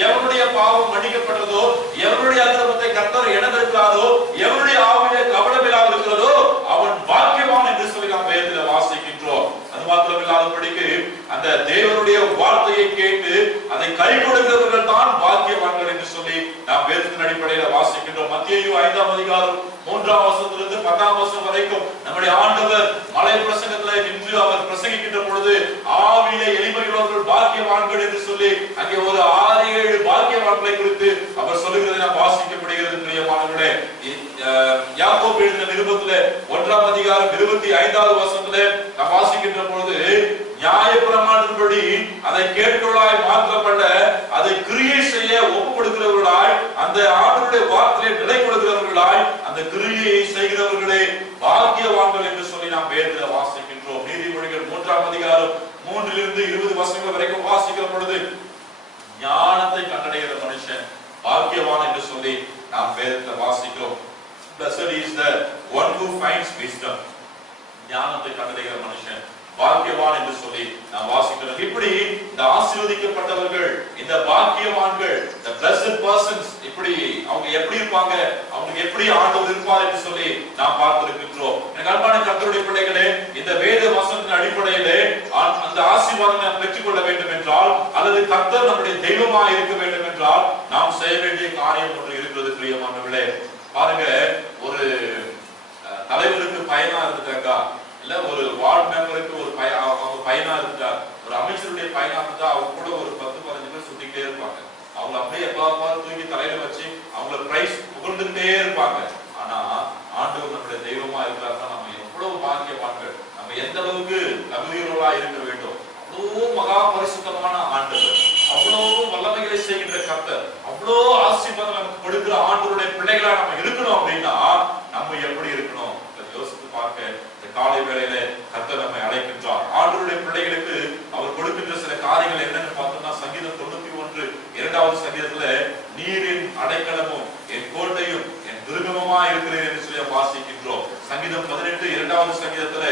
எவருடைய பாவம் மன்னிக்கப்பட்டதோ, எவருடைய அக்கிரமத்தை கர்த்தர் எண்ணதற்காதோ, எவருடைய ஆவியிலே கபடமில்லாமல் இருக்கிறதோ அவன் பாக்கியவான் என்று சொல்லி நாம் வேதத்தில் வாசிக்கின்றோம். அது மாத்திரமில்லாதபடிக்கு அந்த தேவனுடைய வார்த்தையை கேட்டு அதை கை கொடுக்கிறவர்கள் தான் பாக்கியவான்கள் என்று சொல்லி நாம் வேதத்தின் அடிப்படையில் வாசிக்கின்றோம். மத்தேயு 5ஆம் அதிகாரம் 3ஆம் வசனத்திலிருந்து 10ஆம் வசனம் வரைக்கும் நம்முடைய ஆண்டவர் மலை பிரசங்கத்திலே நின்று அவர் பிரசங்கிக்கின்ற பொழுது ஆவியிலே எளிமையுள்ளவர்கள் பாக்கியவான்கள் என்று சொல்லி அங்கே ஒரு 6-7 பாக்கியவான்களை குறித்து அவர் சொல்லுகிறதை நாம் வாசிக்கப்படுகிறது. பிரியமானவர்களே, யாக்கோபு எழுதின நிருபத்திலே 1ஆம் அதிகாரம் 25வது வசனத்திலே நாம் வாசிக்கின்ற பொழுது நியாயப்பிரமாணத்தின்படி அதை கேட்கிறவர்களாய் மாத்திரமல்ல அதை கிரியை செய்ய ஒப்பு கொடுக்கிறவர்களாய் அந்த ஆண்டவருடைய வார்த்தையை நிலை கொடுக்கிறவர்களாய் அந்த கிரியையை செய்கிறவர்களே பாக்கியவான்கள் என்று சொல்லி நாம் வேதத்தில் வாசிக்கிறோம். வசனம் வரைக்கும் வாசிக்கிற பொழுது ஞானத்தை கண்டடைகிற மனுஷன் பாக்கியவான் என்று சொல்லி நாம் வேதத்தை வாசிக்கிறோம். Blessed is the one who finds wisdom. ஞானத்தை கண்டடைகிற மனுஷன் பாக்கியவான் என்று சொல்லி நாம் வாசிக்கிறோம். இப்படி இந்த ஆசீர்வதிக்கப்பட்டவர்கள், இந்த பாக்கியவான்கள், the blessed persons, இப்படி அவங்க எப்படி இருப்பாங்க, அவங்க எப்படி ஆண்டவர் இருப்பார் என்று சொல்லி நாம் பார்த்திருக்கிறோம். எனக்கு அன்பான கர்த்தருடைய பிள்ளைகளே, இந்த வேத வசனத்தின் அடிப்படையிலே அந்த ஆசீர்வாதத்தை நாம் பெற்றுக்கொள்ள வேண்டும் என்றால், அல்லது கர்த்தர் நம்முடைய தெய்வமாக இருக்க வேண்டும் என்றால், நாம் செய்ய வேண்டிய காரியம் ஒன்று இருக்கிறது பிரியமானவர்களே. பாருங்க, ஒரு தலைவருக்கு பயனா இருந்துட்டாக்கா, இல்ல ஒரு வார்டு மெம்பருக்கு ஒரு அவங்க பயனா இருந்தா, ஒரு அமைச்சருடைய பயனா இருந்தா, அவங்க கூட ஒரு 10-15 பேர் சுத்திக்கிட்டே இருப்பாங்க. அவங்க அப்படியே எப்பா தூக்கி தலையில வச்சு அவங்கள பிரைஸ் புகழ்ந்துகிட்டே இருப்பாங்க. ஆனா ஆண்டவர் நம்முடைய தெய்வமா இருக்கிறாருன்னா நம்ம எவ்வளவு பாக்கியவான்கள், நம்ம எந்த அளவுக்கு தகுதியுள்ளவர்களா இருக்க வேண்டும். அவ்வளோ மகா பரிசுத்தமான ஆண்டவர், அவ்வளோ வல்லமைகளை செய்கின்ற கர்த்தர், அவ்வளோ ஆசீர்வாதம் நமக்கு கொடுக்கிற ஆண்டவருடைய பிள்ளைகளா நம்ம இருக்கணும். அப்படின்னா நம்ம எப்படி இருக்கணும் யோசித்து பார்க்க இந்த காலை வேளையில கர்த்தர் நம்மை அழைக்கின்றார். ஆண்டவருடைய பிள்ளைகளுக்கு அவர் கொடுக்கின்ற சில காரியங்கள் என்னன்னு பார்த்தோம்னா, சங்கீதம் 91:2 சங்கீதத்துல நீரின் அடைக்கலமும் என் கோட்டையும் என் துருகமுமா இருக்கிறேன் என்று சொல்லி வாசிக்கின்றோம். சங்கீதம் 18:2 சங்கீதத்துல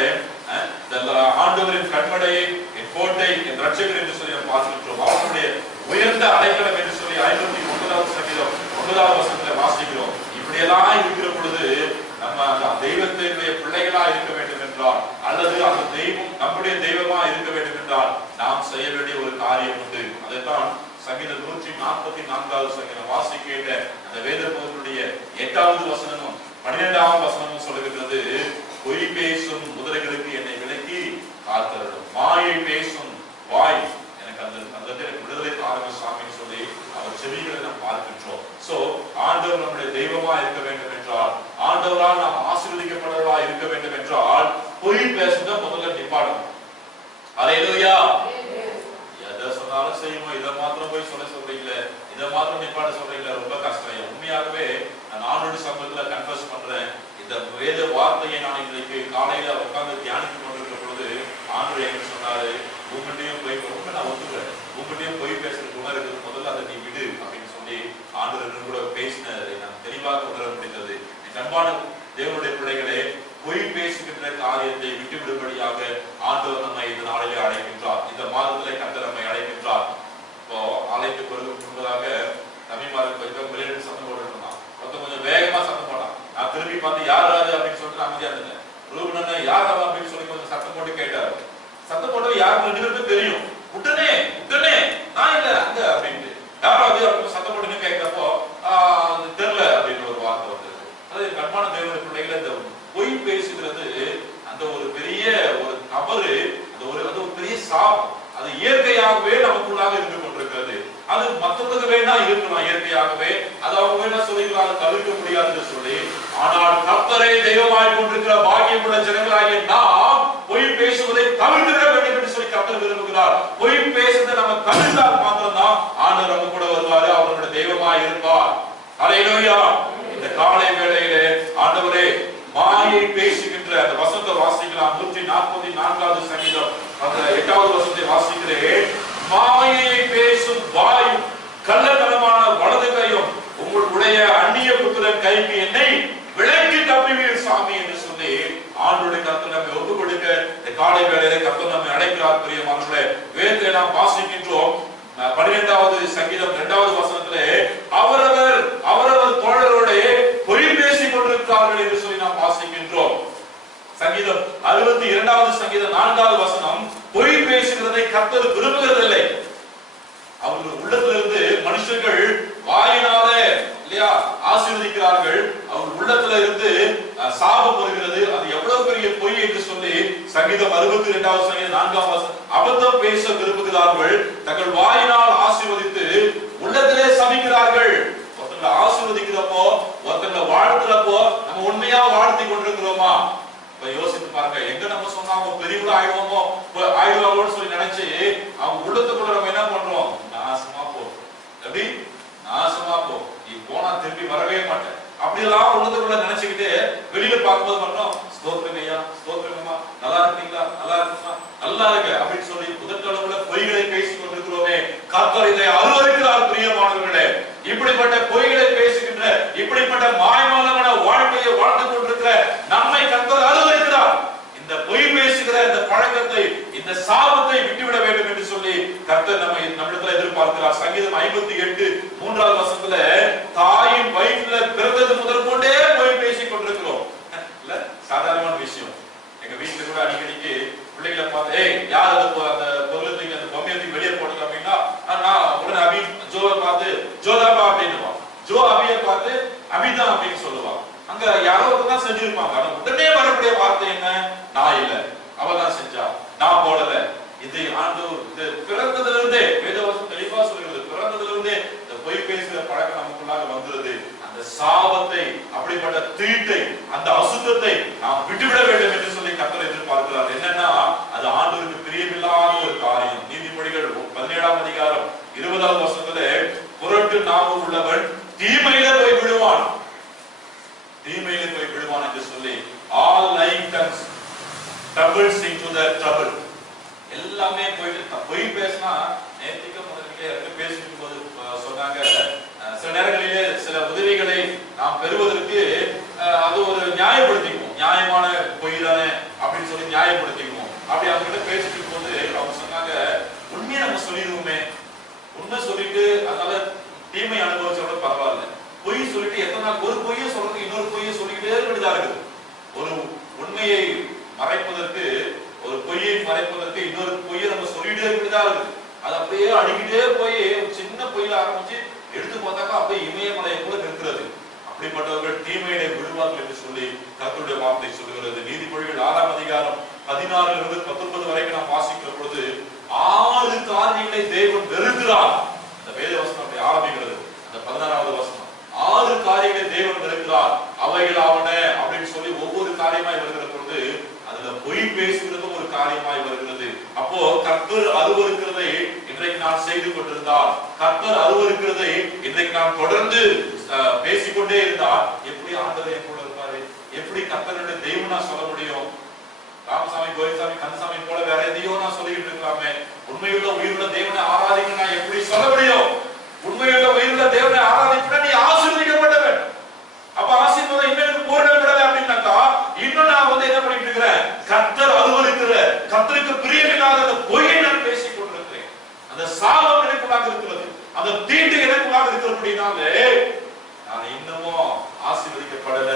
ஆண்டவரின் கண்மடையை என் கோட்டை என் ரட்சகர் என்று சொல்லி வாசிக்கின்றோம். அவருடைய உயர்ந்த அடைக்கலம் என்று சொல்லி 59 சங்கீதம் 9 வசனத்துல வாசிக்கிறோம். இப்படியெல்லாம் இருக்கிற பொழுது நம்ம அந்த தெய்வத்தினுடைய பிள்ளைகளா இருக்க வேண்டும் என்றால், அல்லது அந்த தெய்வம் நம்முடைய தெய்வமா இருக்க வேண்டும் என்றால், நாம் செய்ய வேண்டிய ஒரு காரியம் உண்டு. அதைத்தான் சங்கீதம் 144 சங்கீதம் வாசிக்கின்ற அந்த வேத பகுதியுடைய 8வது வசனமும் 12வது வசனமும் சொல்லுகிறது, பொய் பேசும் முதலைகளுக்கு என்னை விலக்கி காத்தருளும், மாயை பேசும் வாய் எனக்கு அந்த விடுதலை தாருங்க சாமின்னு சொல்லி அவர் செவிகளை நாம் பார்க்கின்றோம். சோ ஆண்டவர் நம்முடைய தெய்வமா இருக்க வேண்டும் என்றால், ஆண்டவரால் நாம் ஆசீர்வதிக்கப்பட்டவர்களா இருக்க வேண்டும் என்றால், பொய் பேசுறத முதல்ல நிப்பாடணும். அல்லேலூயா. எதை சொன்னாலும் செய்வோம், இதை மாத்திரம் போய் சொல்றீங்களே, இதை மாத்திரம் நிப்பாட சொல்றீங்களே, ரொம்ப கஷ்டம். உண்மையாகவே நான் ஆண்டோட சமூகத்துல கன்ஃபஸ் பண்றேன், இந்த வேத வார்த்தையை நான் இன்றைக்கு காலையில உட்கார்ந்து தியானித்துக் கொண்டிருக்கிற பொழுது ஆண்டவர் என்ன சொன்னாரு, உங்ககிட்டயும் போய் ரொம்ப நான் ஒத்துக்கிறேன், உங்ககிட்டயும் போய் பேசுறது குணம் இருக்குது, முதல்ல அதை நீ விடு அப்படின்னு சொல்லி ஆண்டவர் கூட பேசினதை நான் தெளிவாக உணர முடிந்தது. அன்பான தேவனுடைய பிள்ளைகளே, பொய் பேசுகின்ற காரியத்தை விட்டு விடும்படியாக ஆண்டவர் நம்மை இந்த நாளிலே அழைக்கின்றார். இந்த மாதத்திலே கர்த்தர் நம்மை அழைக்கின்றார். இப்போ ஆலயத்துக்கு முன்பதாக தமிழ்மாருக்கு கொஞ்சம் வெளியிட்டு சத்தம் போட்டு இருந்தான், கொஞ்சம் வேகமா சத்தம் போட்டான். நான் திரும்பி பார்த்து யார் அப்படின்னு சொல்லிட்டு அமைதியா இருந்தேன். ரூபன் யார் அப்படின்னு சொல்லி கொஞ்சம் சத்தம் போட்டு கேட்டாரு. சத்தம் போட்டது யாருக்கு 2 பேருக்கு தெரியும். உடனே நான் இல்ல அங்க அப்படின்ட்டு யாராவது சத்தம் போட்டு கேட்கிறப்போ தெரியல அப்படின்னு ஒரு வார்த்தை வந்தது. அது கண்மான தேவனுடைய பிள்ளைகளை இந்த பொய் பேசுகிறது அந்த ஒரு பெரிய ஒரு தவறு, அந்த ஒரு பெரிய சாபம். அது இயற்கையாகவே நமக்குள்ளாக இருந்து கொண்டிருக்கிறது. அது மற்றவங்களுக்கு வேணா இருக்கலாம் இயற்கையாகவே, அது அவங்க வேணா சொல்லிக்கலாம், தவிர்க்க முடியாதுன்னு சொல்லி. ஆனால் கர்த்தரை தெய்வமாய் கொண்டிருக்கிற பாக்கியமுள்ள ஜனங்களாகிய நாம் பொய் பேசுவதை தவிர்க்க வேண்டும் என்று சொல்லி கர்த்தர் விரும்புகிறார். பொய் பேசுவதை நம்ம தவிர்த்தால் மாத்திரம்தான் ஆண்டவர் நம்ம கூட வருவாரு, அவருடைய தெய்வமாய் இருப்பார். அல்லேலூயா. இந்த காலை வேளையிலே ஆண்டவரே மாயை பேசுகின்ற அந்த வசனத்தை வாசிக்கலாம். 144வது சங்கீதம் அந்த 8வது வசனத்தை வாசிக்கிறேன். மாயை பேசும் வாய் கள்ளத்தனமான வலது கையும் உங்களுடைய அந்நிய புத்திரன் கைக்கு என்னை விலக்கி தப்புவீர் சாமி என்று சொல்லி ஆண்டவருடைய கர்த்தர் நம்மை ஒப்புக் கொடுக்க இந்த காலை வேளையிலே கர்த்தர் நம்மை அழைக்கிறார். பிரியமானவர்களே, வேதத்தை நாம் வாசிக்கின்றோம். 12வது சங்கீதம் 2வது வசனத்திலே அவரவர் தோழரோட பொய் பேசிக் கொண்டிருக்கிறார்கள் என்று சொல்லி நாம் வாசிக்கின்றோம். சங்கீதம் 62வது சங்கீதம் 4வது வசனம், பொய் பேசுகிறதை கர்த்தர் விரும்புகிறதில்லை. அவர்கள் உள்ளத்திலிருந்து மனுஷர்கள் வாயினால இல்லையா ஆசீர்வதிக்கிறார்கள், அவர் உள்ளத்துல இருந்து சாபம் வருகிறது. அது எவ்வளவு பெரிய பொய் என்று சொல்லி சங்கீதம் 62வது சங்கீதம் 4ஆம் வசனம், அபத்தம் பேச விரும்புகிறார்கள், தங்கள் வாயினால் ஆசீர்வதித்து உள்ளத்திலே சபிக்கிறார்கள். ஒருத்தங்களை ஆசீர்வதிக்கிறப்போ, ஒருத்தங்களை வாழ்த்துறப்போ நம்ம உண்மையா வாழ்த்தி கொண்டிருக்கிறோமா? யோசித்து பாருங்க. எங்க நம்ம சொன்னா அவங்க பெரியவங்களா ஆயிடுவாங்களோன்னு சொல்லி நினைச்சு அவங்க உள்ளத்துக்குள்ள நம்ம என்ன பண்றோம்? நாசமா போ, எப்படி நாசமா போ, நீ போனா திரும்பி வரவே மாட்டேன் அப்படியெல்லாம் உள்ளத்துக்குள்ள நினைச்சுக்கிட்டு வெளியில பார்க்கும்போது பண்றோம், ஸ்தோத்திரம் ஐயா, ஸ்தோத்திரமா, நல்லா இருக்கீங்களா, நல்லா இருக்குமா, நல்லா இருக்கு அப்படின்னு சொல்லி முதற்களவுல பொய்களை பேசி கர்த்தர் இதை அருவருக்கிறார். பிரியமானவர்களே, இப்படிப்பட்ட பொய்களை பேசுகின்ற, இப்படிப்பட்ட மாயமான வாழ்க்கையை வாழ்ந்து கொண்டிருக்கிற நம்மை கர்த்தர் அருவருக்கிறார். இந்த பொய் பேசுகிற இந்த பழக்கத்தை, இந்த சாபத்தை விட்டுவிட வேண்டும் என்று சொல்லி கர்த்தர் நம்மிடத்தில் எதிர்பார்க்கிறார். சங்கீதம் 58 3வது வசனத்துல, தாயின் வயிற்றுல பிறந்தது முதல் கொண்டே பொய் பேசிக் கொண்டிருக்கிறோம். இல்ல சாதாரணமான விஷயம். எங்க வீட்டுல கூட அடிக்கடிக்கு பிள்ளைகளை பார்த்து, யார் அந்த பொருள் தூக்கி அந்த பொம்மையை தூக்கி வெளியே போடுங்க அப்படின்னா, நான் உடனே அபி ஜோவை பார்த்து ஜோதாபா அப்படின்னுவான், ஜோ அபியை பார்த்து அபிதான் அப்படின்னு சொல்லுவான். அங்க யாரோ தான் செஞ்சிருப்பாங்க. ஆனா உடனே வரக்கூடிய வார்த்தை என்ன? நான் இல்ல, அவதான் செஞ்சா, நான் போடல. இது ஆண்டவர் இது பிறந்ததுல இருந்தே வேதவசனம் தெளிவா சொல்கிறது. பிறந்ததுல இருந்தே இந்த பொய் பேசுகிற பழக்கம் நமக்குள்ளாக வந்துருது. அந்த சாபத்தை, அப்படிப்பட்ட தீட்டை, அந்த அசுத்தத்தை நாம் விட்டுவிட வேண்டும் என்று சொல்லி கர்த்தர் எதிர்பார்க்கிறார். என்னன்னா, அது ஆண்டவருக்கு பிரியமில்லாத ஒரு காரியம். நீதிமொழிகள் 17ஆம் அதிகாரம் 20வது வசனத்திலே, புரட்டு நாவு உள்ளவன் தீமையில போய் விழுவான், தீமையில போய் விழுவான் என்று சொல்லி, all lying tongues troubles into the trouble. எல்லாமே போய் பேசினா, நேத்திக்கு முதலிலே பேசிட்டு போது சொன்னாங்க, சில நேரங்களிலே சில உதவிகளை நாம் பெறுவதற்கு அது ஒரு நியாயப்படுத்திக்குவோம், நியாயமான பொய் தானே அப்படின்னு சொல்லி நியாயப்படுத்திக்குவோம். அப்படி அவங்க கிட்ட பேசிட்டு போது அவங்க சொன்னாங்க, உண்மையை நம்ம சொல்லிடுவோமே, உண்மை சொல்லிட்டு அதனால தீமை அனுபவிச்சோட பரவாயில்ல, பொய் சொல்லிட்டு எத்தனை நாள் ஒரு பொய்யை சொல்றதுக்கு இன்னொரு பொய்யை சொல்லிக்கிட்டே வேண்டியதா இருக்குது. ஒரு உண்மையை மறைப்பதற்கு, ஒரு பொய்யை மறைப்பதற்கு இன்னொரு பொய்யை நம்ம சொல்லிட்டே வேண்டியதா இருக்குது. அது அப்படியே அடிக்கிட்டே போய் சின்ன பொய்யில ஆரம்பிச்சு எடுத்து பார்த்தாக்கா அப்படியே இமயமலையை கூட நிற்கிறது. அப்படிப்பட்டவர்கள் தீமையிலே விழுவார்கள் என்று சொல்லி கர்த்தருடைய வார்த்தை சொல்லுகிறது. நீதிமொழிகள் 6ஆம் அதிகாரம் 16 - 19 வரைக்கும் நாம் வாசிக்கிற பொழுது 6 காரியங்களை தேவன் வெறுக்கிறார். அந்த வேத வசனம் அப்படி ஆரம்பிக்கிறது. அந்த 16வது வசனம், 6 காரியங்களை தேவன் வெறுக்கிறார், அவைகள் ஆவன அப்படின்னு சொல்லி ஒவ்வொரு காரியமாய் வருகிற பொழுது அதுல பொய் பேசுகிறதும் ஒரு காரியமாய் வருகிறது. அப்போ கர்த்தர் அருவருக்கிறதை இன்றைக்கு நான் செய்து கொண்டிருந்தால், கர்த்தர் அருவருக்கிறதை இன்றைக்கு நான் தொடர்ந்து பேசிக்கொண்டே இருந்தால், எப்படி ஆண்டவர் என் கூட இருப்பாரு? எப்படி கர்த்தருடைய தெய்வம் நான் சொல்ல முடியும்? ராமசாமி, கோவிந்தசாமி, கந்தசாமி போல வேற எதையோ நான் சொல்லிட்டு இருக்கலாமே. உண்மையுள்ள உயிருள்ள தேவனை ஆராதிக்க நான் எப்படி சொல்ல முடியும்? உண்மையுள்ள உயிருள்ள தேவனை ஆராதிக்க நீ ஆசீர்வதிக்கப்பட்டவன். அப்ப ஆசீர்வாதம் இன்னும் பூரணப்படல அப்படின்னாக்கா, இன்னும் நான் என்ன பண்ணிட்டு இருக்கிறேன்? கர்த்தர் அருவருக்கிற, கர்த்தருக்கு பிரியமில்லாத அந்த பொய்யை நான் பேசிக் கொண்டிருக்கிறேன். அந்த சாபம் எனக்குள்ளாக இருக்கிறது, அந்த தீட்டு எனக்குள்ளாக இருக்கிறபடினாலே நான் இன்னமும் ஆசீர்வதிக்கப்படல.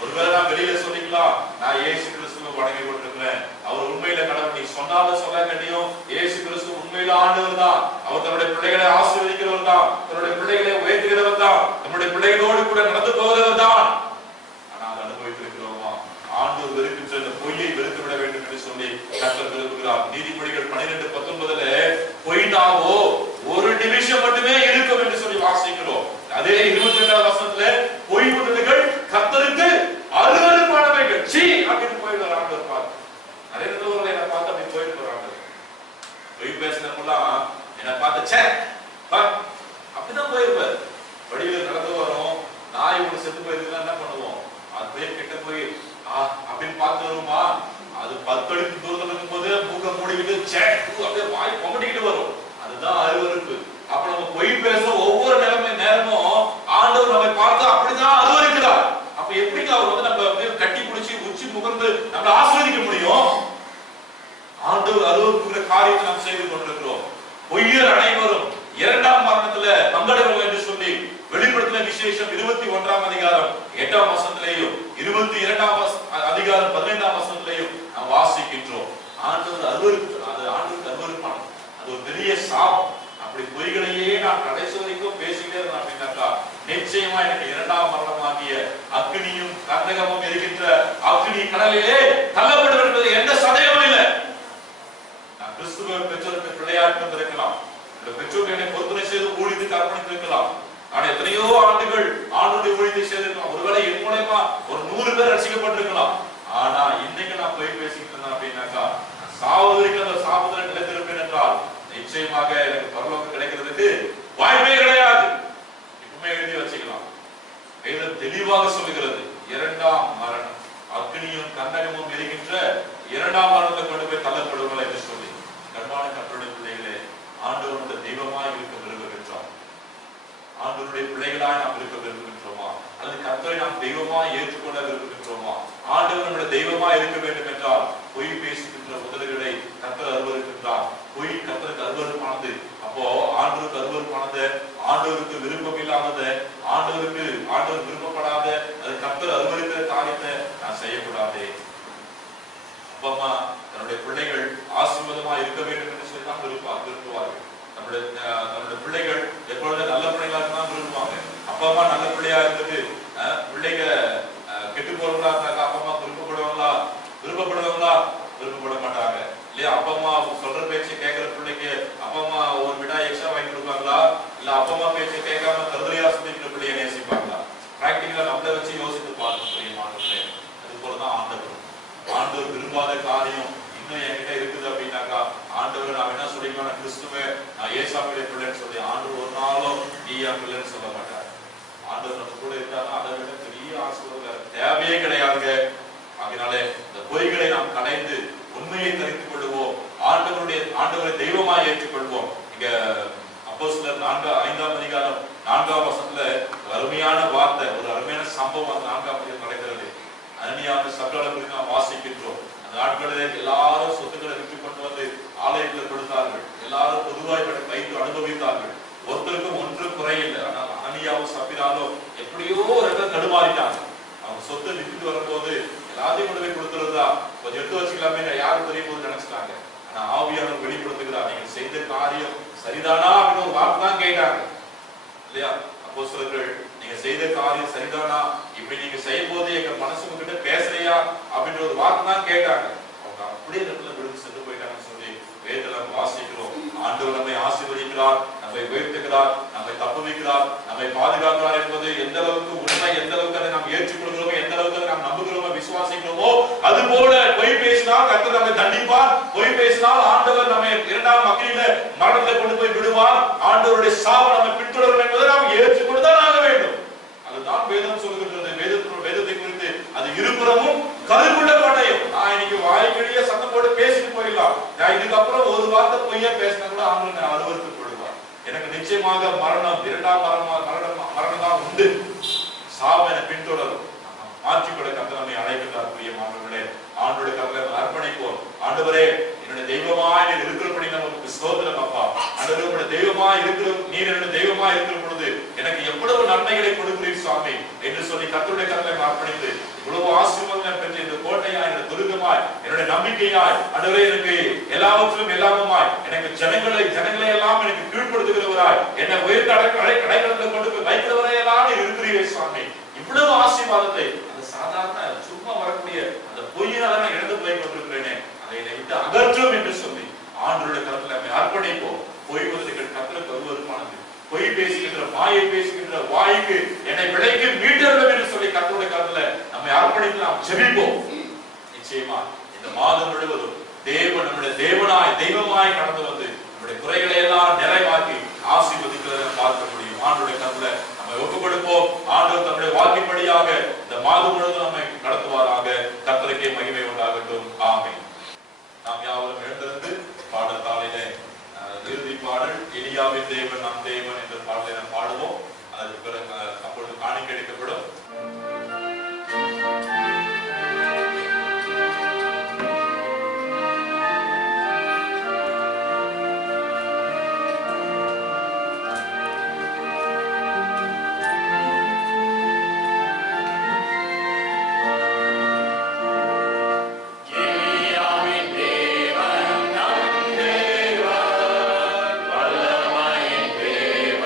ஒருவேளை நான் வெளியில சொல்லிக்கலாம், நான் இயேசு கிறிஸ்துவை வணங்கி கொண்டிருக்கிறேன், அவர் உண்மையில கடவுள், நீ சொன்னாலும் சொல்ல கண்டியும் இயேசு கிறிஸ்து உண்மையில ஆண்டவர் தான், அவர் தன்னுடைய பிள்ளைகளை ஆசீர்வதிக்கிறவர் தான், தன்னுடைய பிள்ளைகளை உயர்த்துகிறவர் தான், நம்முடைய பிள்ளைகளோடு கூட நடந்து போகிறவர் தான். ஆனால் அனுபவித்திருக்கிறோமா? ஆண்டவர் வெறுக்கின்ற இந்த பொய்யை வெறுத்து விட வேண்டும் என்று சொல்லி கர்த்தர் விரும்புகிறார். நீதிமொழிகள் 12:19 பொய்னாவோ ஒரு நிமிஷம் மட்டுமே இருக்கும் என்று சொல்லி வாசிக்கிறோம். அதே 22வது வசனத்துல, பொய் உணர்வுகள் கர்த்தருக்கு அருவருப்பானவைகள், சீ அப்படின்னு போயிட்டு ஆண்டவர் பார்த்து, நிறைய பேர் என்ன பார்த்து அப்படி போயிட்டு வராங்க. பொய் பேசினவங்கலாம் என்ன பார்த்து சே அப்படிதான் போயிருப்பாரு. வழியில நடந்து வரோம், நாய் ஒண்ணு செத்து போயிருந்தா என்ன பண்ணுவோம்? அது போய் கிட்ட போய் அப்படின்னு பார்த்து வருமா? அது 10 அடி தூரத்துல இருக்கும் போது மூக்க மூடிக்கிட்டு சே அப்படியே வாய் கொமட்டிக்கிட்டு வரும். அதுதான் அருவருப்பு. அப்ப நம்ம பொய் பேச ஒவ்வொரு நேரமும் ஆண்டவர் நம்மை பார்த்து அப்படிதான் அருவருக்கிறார். அப்ப எப்படிங்க அவர் நம்ம கட்டி பிடிச்சி உச்சி முகர்ந்து நம்மளை ஆசீர்வதிக்க முடியும்? ஆண்டவர் அருவருக்கிற காரியத்தை நாம் செய்து கொண்டிருக்கிறோம். பொய்யர் அனைவரும் 2ஆம் மரணத்துல பங்கடைவர் என்று சொல்லி வெளிப்படுத்தின விசேஷம் 21ஆம் அதிகாரம் 8ஆம் வசனத்திலேயும் 22ஆம் அதிகாரம் 15ஆம் வசனத்திலேயும் நாம் வாசிக்கின்றோம். ஆண்டவர் அருவருக்கிறார். அது ஆண்டவருக்கு அருவருப்பானது. அது ஒரு பெரிய சாபம். அப்படி பொய்களையே நான் கடைசி வரைக்கும் பேசிக்கிட்டே இருந்தேன் அப்படின்னாக்கா, நிச்சயமா எனக்கு 2ஆம் மரணமாகிய அக்னியும் கந்தகமும் இருக்கின்ற அக்னி கடலிலே தள்ளப்படுவது என்பது எந்த சந்தேகமும் இல்லை. நான் கிறிஸ்துவ பெற்றோருக்கு பிள்ளையாட்டம் இருக்கலாம், பெற்றோர்களை பொறுத்துணை செய்து ஊழியத்துக்கு அர்ப்பணித்திருக்கலாம். நான் எத்தனையோ ஆண்டுகள் ஆண்டுடைய ஊழியத்தை செய்திருக்கலாம். ஒருவேளை என் மூலமா ஒரு 100 பேர் ரசிக்கப்பட்டிருக்கலாம். ஆனா இன்னைக்கு நான் போய் பேசிக்கிட்டு இருந்தேன் அப்படின்னாக்கா, சாவதற்கு அந்த சாபத்தில் நிலைத்திருப்பேன் என்றால் நிச்சயமாக எனக்கு பரலோகம் கிடைக்கிறதுக்கு வாய்ப்பே கிடையாது. இப்பவுமே எழுதி வச்சுக்கலாம். வேதம் தெளிவாக சொல்லுகிறது, 2ஆம் மரணம் அக்னியும் கந்தகமும் இருக்கின்ற 2ஆம் மரணத்தை கொண்டு போய் தள்ளப்படுவார்கள் என்று சொல்லி. கர்மான கர்த்தருடைய பிள்ளைகளே, ஆண்டவருடைய தெய்வமாய் இருக்க விரும்புகின்றோம். ஆண்டவருடைய பிள்ளைகளாய் நாம் இருக்க விரும்புகின்றோமா, அல்லது கர்த்தரை நாம் தெய்வமாய் ஏற்றுக்கொள்ள விரும்புகின்றோமா? ஆண்டவர் நம்முடைய தெய்வமாய் இருக்க வேண்டும் என்றால் பொய் பேசுகின்ற முதல்களை கர்த்தர் அருவருக்கின்றார். பொய் கர்த்தருக்கு அருவருப்பானது. அப்போ ஆண்டவருக்கு அருவருப்பானது, ஆண்டவருக்கு விருப்பம் இல்லாதது, ஆண்டவர் விருப்பப்படாத, அது கர்த்தர் அருவருக்கிற காரியத்தை நான் செய்யக்கூடாது. அப்பா அம்மா தன்னுடைய பிள்ளைகள் ஆசீர்வாதமா இருக்க வேண்டும் என்று சொல்லி தான் விரும்புவார்கள். நம்முடைய பிள்ளைகள் எப்பொழுது நல்ல பிள்ளைகளா இருந்தாலும் விரும்புவாங்க. அப்பா அம்மா நல்ல பிள்ளையா இருந்தது பிள்ளைங்க கெட்டு போறவங்களா இருந்தாங்க, அப்பா அம்மா விருப்பப்படுவாங்களா? விருப்பப்பட மாட்டாங்க இல்லையா? அப்பா அம்மா சொல்ற பேச்சு கேட்கிற பிள்ளைக்கு அப்பா அம்மா ஒரு மிட்டாய் எக்ஸ்ட்ரா வாங்கி கொடுப்பாங்களா? இல்ல அப்பா அம்மா பேச்சு கேட்காம தருதலையா சுத்திக்கிற பிள்ளைய நேசிப்பாங்களா? பிராக்டிகலா நம்மளை வச்சு யோசித்து பார்க்கணும். அது போலதான் ஆண்டவர் விரும்பாத காரியம் இன்னும் என்கிட்ட இருக்குது அப்படின்னாக்கா, ஆண்டவர் நான் என்ன சொல்லிக்கலாம், நான் கிறிஸ்துவே, நான் ஏசாமியுடைய பிள்ளைன்னு சொல்லி ஆண்டவர் ஒரு நாளும் நீ என் பிள்ளைன்னு சொல்ல மாட்டார். ஆண்டவர் நம்ம கூட இருந்தாலும் அதை விட பெரிய ஆசீர்வாதம் தேவையே கிடையாதுங்க. அதனாலே இந்த பொய்களை நாம் கலைந்து உண்மையை தெரிந்து கொள்வோம். ஆண்டவரை தெய்வமாய் ஏற்றுக்கொள்வோம். இங்க அப்போஸ்தலர் 5ஆம் அதிகாரம் 4ஆம் வசனத்துல அருமையான வார்த்தை, ஒரு அருமையான சம்பவம் அந்த 4ஆம் அதிகாரம் நடக்கிறது. அனனியாவுக்கு சப்ளரை குறித்து நாம் வாசிக்கின்றோம். அந்த நாட்களில் எல்லாரும் சொத்துக்களை விட்டு கொண்டு வந்து ஆலயத்தில் கொடுத்தார்கள். எல்லாரும் பொதுவாய் வைத்து அனுபவித்தார்கள். ஒருத்தருக்கும் ஒன்று குறையில்லை. ஆனால் அனனியாவும் சப்பிராலும் எப்படியோ ஒரு தடுமாறிட்டாங்க. அவங்க சொத்தை விட்டுட்டு வரும்போது எல்லாத்தையும் கொண்டு போய் கொடுத்துருந்தா கொஞ்சம் எடுத்து வச்சுக்கலாமே, யாரும் தெரிய போது நினைச்சிட்டாங்க. ஆனா ஆவியானவர் வெளிப்படுத்துகிறார், நீங்க செய்த காரியம் சரிதானா அப்படின்னு ஒரு வார்த்தை தான் கேட்டாங்க இல்லையா? அப்போஸ்தலர்கள் நீங்க செய்த காரியம் சரிதானா, இப்படி நீங்க செய்யும் போது எங்க மனசு கிட்ட பேசலையா அப்படின்ற ஒரு வார்த்தை தான் கேட்டாங்க. அவங்க அப்படியே விழுந்து சென்று போயிட்டாங்கன்னு சொல்லி வேதத்துல வாசிக்கிறோம். ஆண்டவர் நம்மை ஆசீர்வதிக்கிறார், நம்மை உயர்த்துகிறார், நம்மை தப்புவிக்கிறார், நம்மை பாதுகாக்கிறார் என்பது எந்த அளவுக்கு உண்மை, எந்த அளவுக்கு அதை நாம் ஏற்றுக்கொள்கிறோமோ, எந்த அளவுக்கு நாம் நம்புகிறோமோ, விசுவாசிக்கிறோமோ, அது போல பொய் பேசினால் கர்த்தர் நம்மை தண்டிப்பார். பொய் பேசினால் ஆண்டவர் நம்மை இரண்டாம் அக்கினியில மரணத்தை கொண்டு போய் விடுவார். ஆண்டவருடைய சாபம் நம்மை பின்தொடரும் என்பதை நாம் ஏற்றுக்கொண்டுதான் ஆக வேண்டும். அதுதான் வேதம் சொல்லுகின்றது. வேதத்தை குறித்து அது இருபுறமும் கருக்குள்ள கோட்டையும். நான் இன்னைக்கு வாய்க்கடியே சத்தம் போட்டு பேசிட்டு போயிடலாம், நான் இதுக்கப்புறம் ஒரு வார்த்தை பொய்யா பேசினா கூட ஆண்டவர் அருவருத்து கொள்வார். எனக்கு நிச்சயமாக இரண்டாம் மரணம் தான் உண்டு. சாபம் என பின்தொடரும். மாற்றிக்கொள்ள கர்த்தர் நம்மை அழைக்கிறார். பிரியமானவர்களே, ஆண்டவருடைய கரத்தில் அர்ப்பணிப்போம். ஆண்டவரே, என்னுடைய தெய்வமாய் நீர் இருக்கிறபடி நமக்கு ஸ்தோத்திரம் அப்பா. ஆண்டவரே, உங்களுடைய தெய்வமாய் இருக்கிற நீர் என்னுடைய தெய்வமாய் இருக்கிற பொழுது எனக்கு எவ்வளவு நன்மைகளை கொடுக்கிறீர் சுவாமி என்று சொல்லி கர்த்தருடைய கரத்தில் அர்ப்பணித்து இவ்வளவு ஆசீர்வாதம் பெற்ற இந்த கோட்டையாய், என்னுடைய துருகமாய், என்னுடைய நம்பிக்கையாய், ஆண்டவரே எனக்கு எல்லாவற்றிலும் எல்லாமுமாய், எனக்கு ஜனங்களை எல்லாம் எனக்கு கீழ்ப்படுத்துகிறவராய், என்னை உயர்ந்த அடைக்கலத்தில் கொண்டு போய் வைக்கிறவரை எல்லாம் இருக்கிறீரே சுவாமி. இவ்வளவு ஆசீர்வாதத்தை அந்த சாதாரண சும்மா வரக்கூடிய அந்த பொய்யினால நான் இழந்து போய் கொண்டிருக்கிறேனே, அதை என்னை விட்டு அகற்றும் என்று சொல்லி ஆண்டவருடைய கரத்தில் நம்மை அர்ப்பணிப்போம். பொய் முதலுக்கு கர்த்தருக்கு அருவருப்பானது. பொய் பேசுகின்ற வாயை பேசுகின்ற வாய்க்கு என்னை விலைக்கு மீட்டர்கள் என்று சொல்லி கர்த்தருடைய கரத்துல நம்மை அர்ப்பணித்து நாம் ஜெபிப்போம். நிச்சயமா இந்த மாதம் முழுவதும் தேவன் நம்முடைய தெய்வமாய் கடந்து வந்து நம்முடைய குறைகளை எல்லாம் நிறைவாக்கி ஆசீர்வதிக்கிறதை பார்க்க முடியும். ஆண்டவருடைய கரத்துல நம்மை ஒப்புக் கொடுப்போம். ஆண்டவர் தம்முடைய வாக்கின்படியாக இந்த மாதம் முழுவதும் நம்மை நடத்துவாராக. கர்த்தருக்கே மகிமை உண்டாகட்டும். ஆமென். நாம் யாவரும் எழுந்திருந்து பாடத்தாளிலே இறுதி பாடல் எலியாவின் தேவன் நம் தேவன் என்ற பாடலை நாம் பாடுவோம். அதற்கு பிறகு அப்பொழுது காணிக்கை எடுக்கப்படும். தேவன்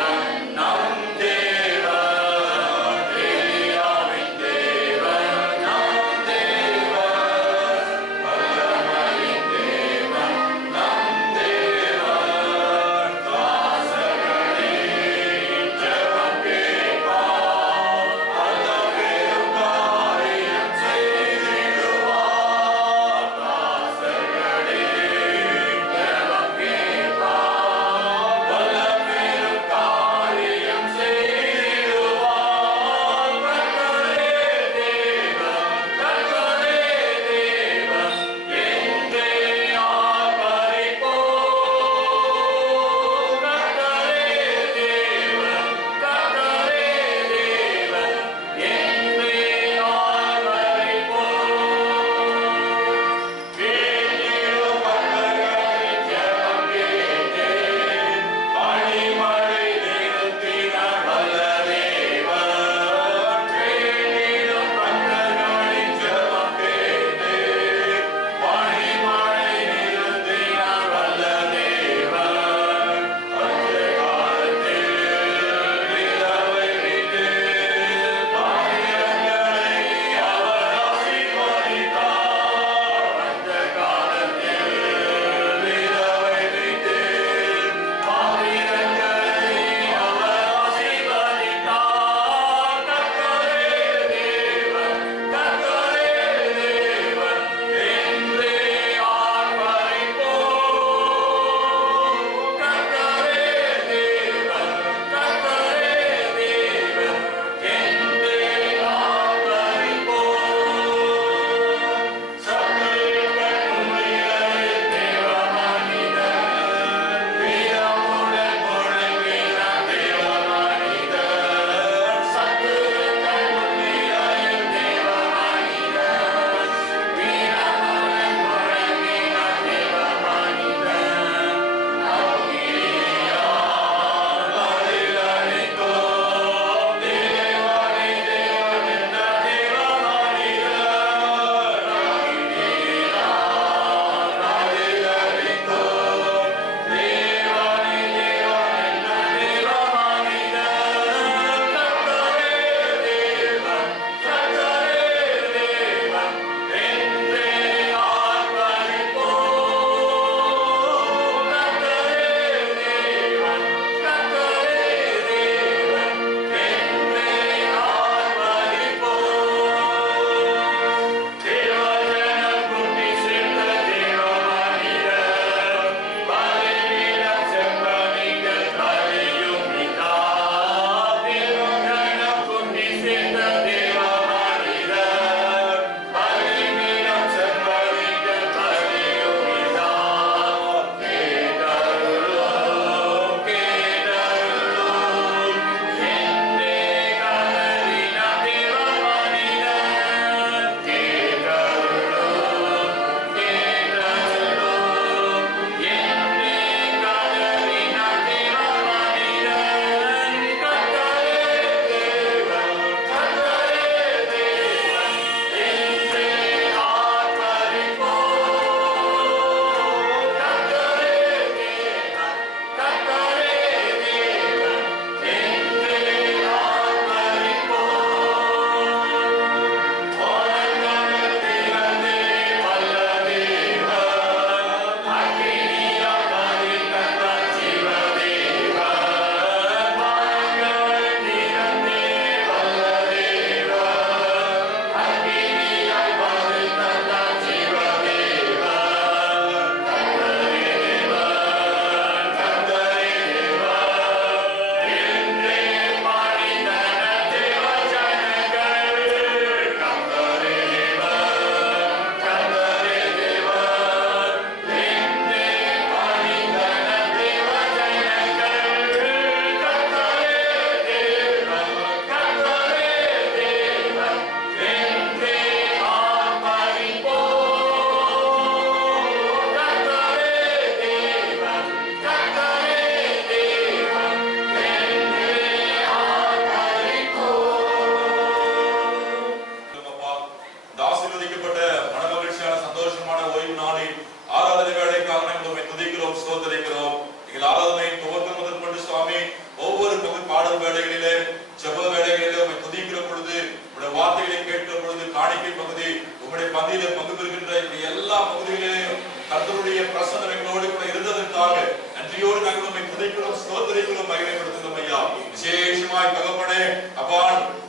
காணிக்கை பகுதி, உங்களுடைய பந்தியில பங்கு பெறுகின்ற எல்லா பகுதிகளிலும் கர்த்தருடைய பிரசன்னம் எங்களோடு கூட இருந்ததற்காக நன்றியோடு நாங்கள் உம்மை துதிக்கிறோம், ஸ்தோத்திரிக்கிறோம், மகிமைப்படுத்துகிறோம் ஐயா. விசேஷமாய் தகப்பனே அப்பா,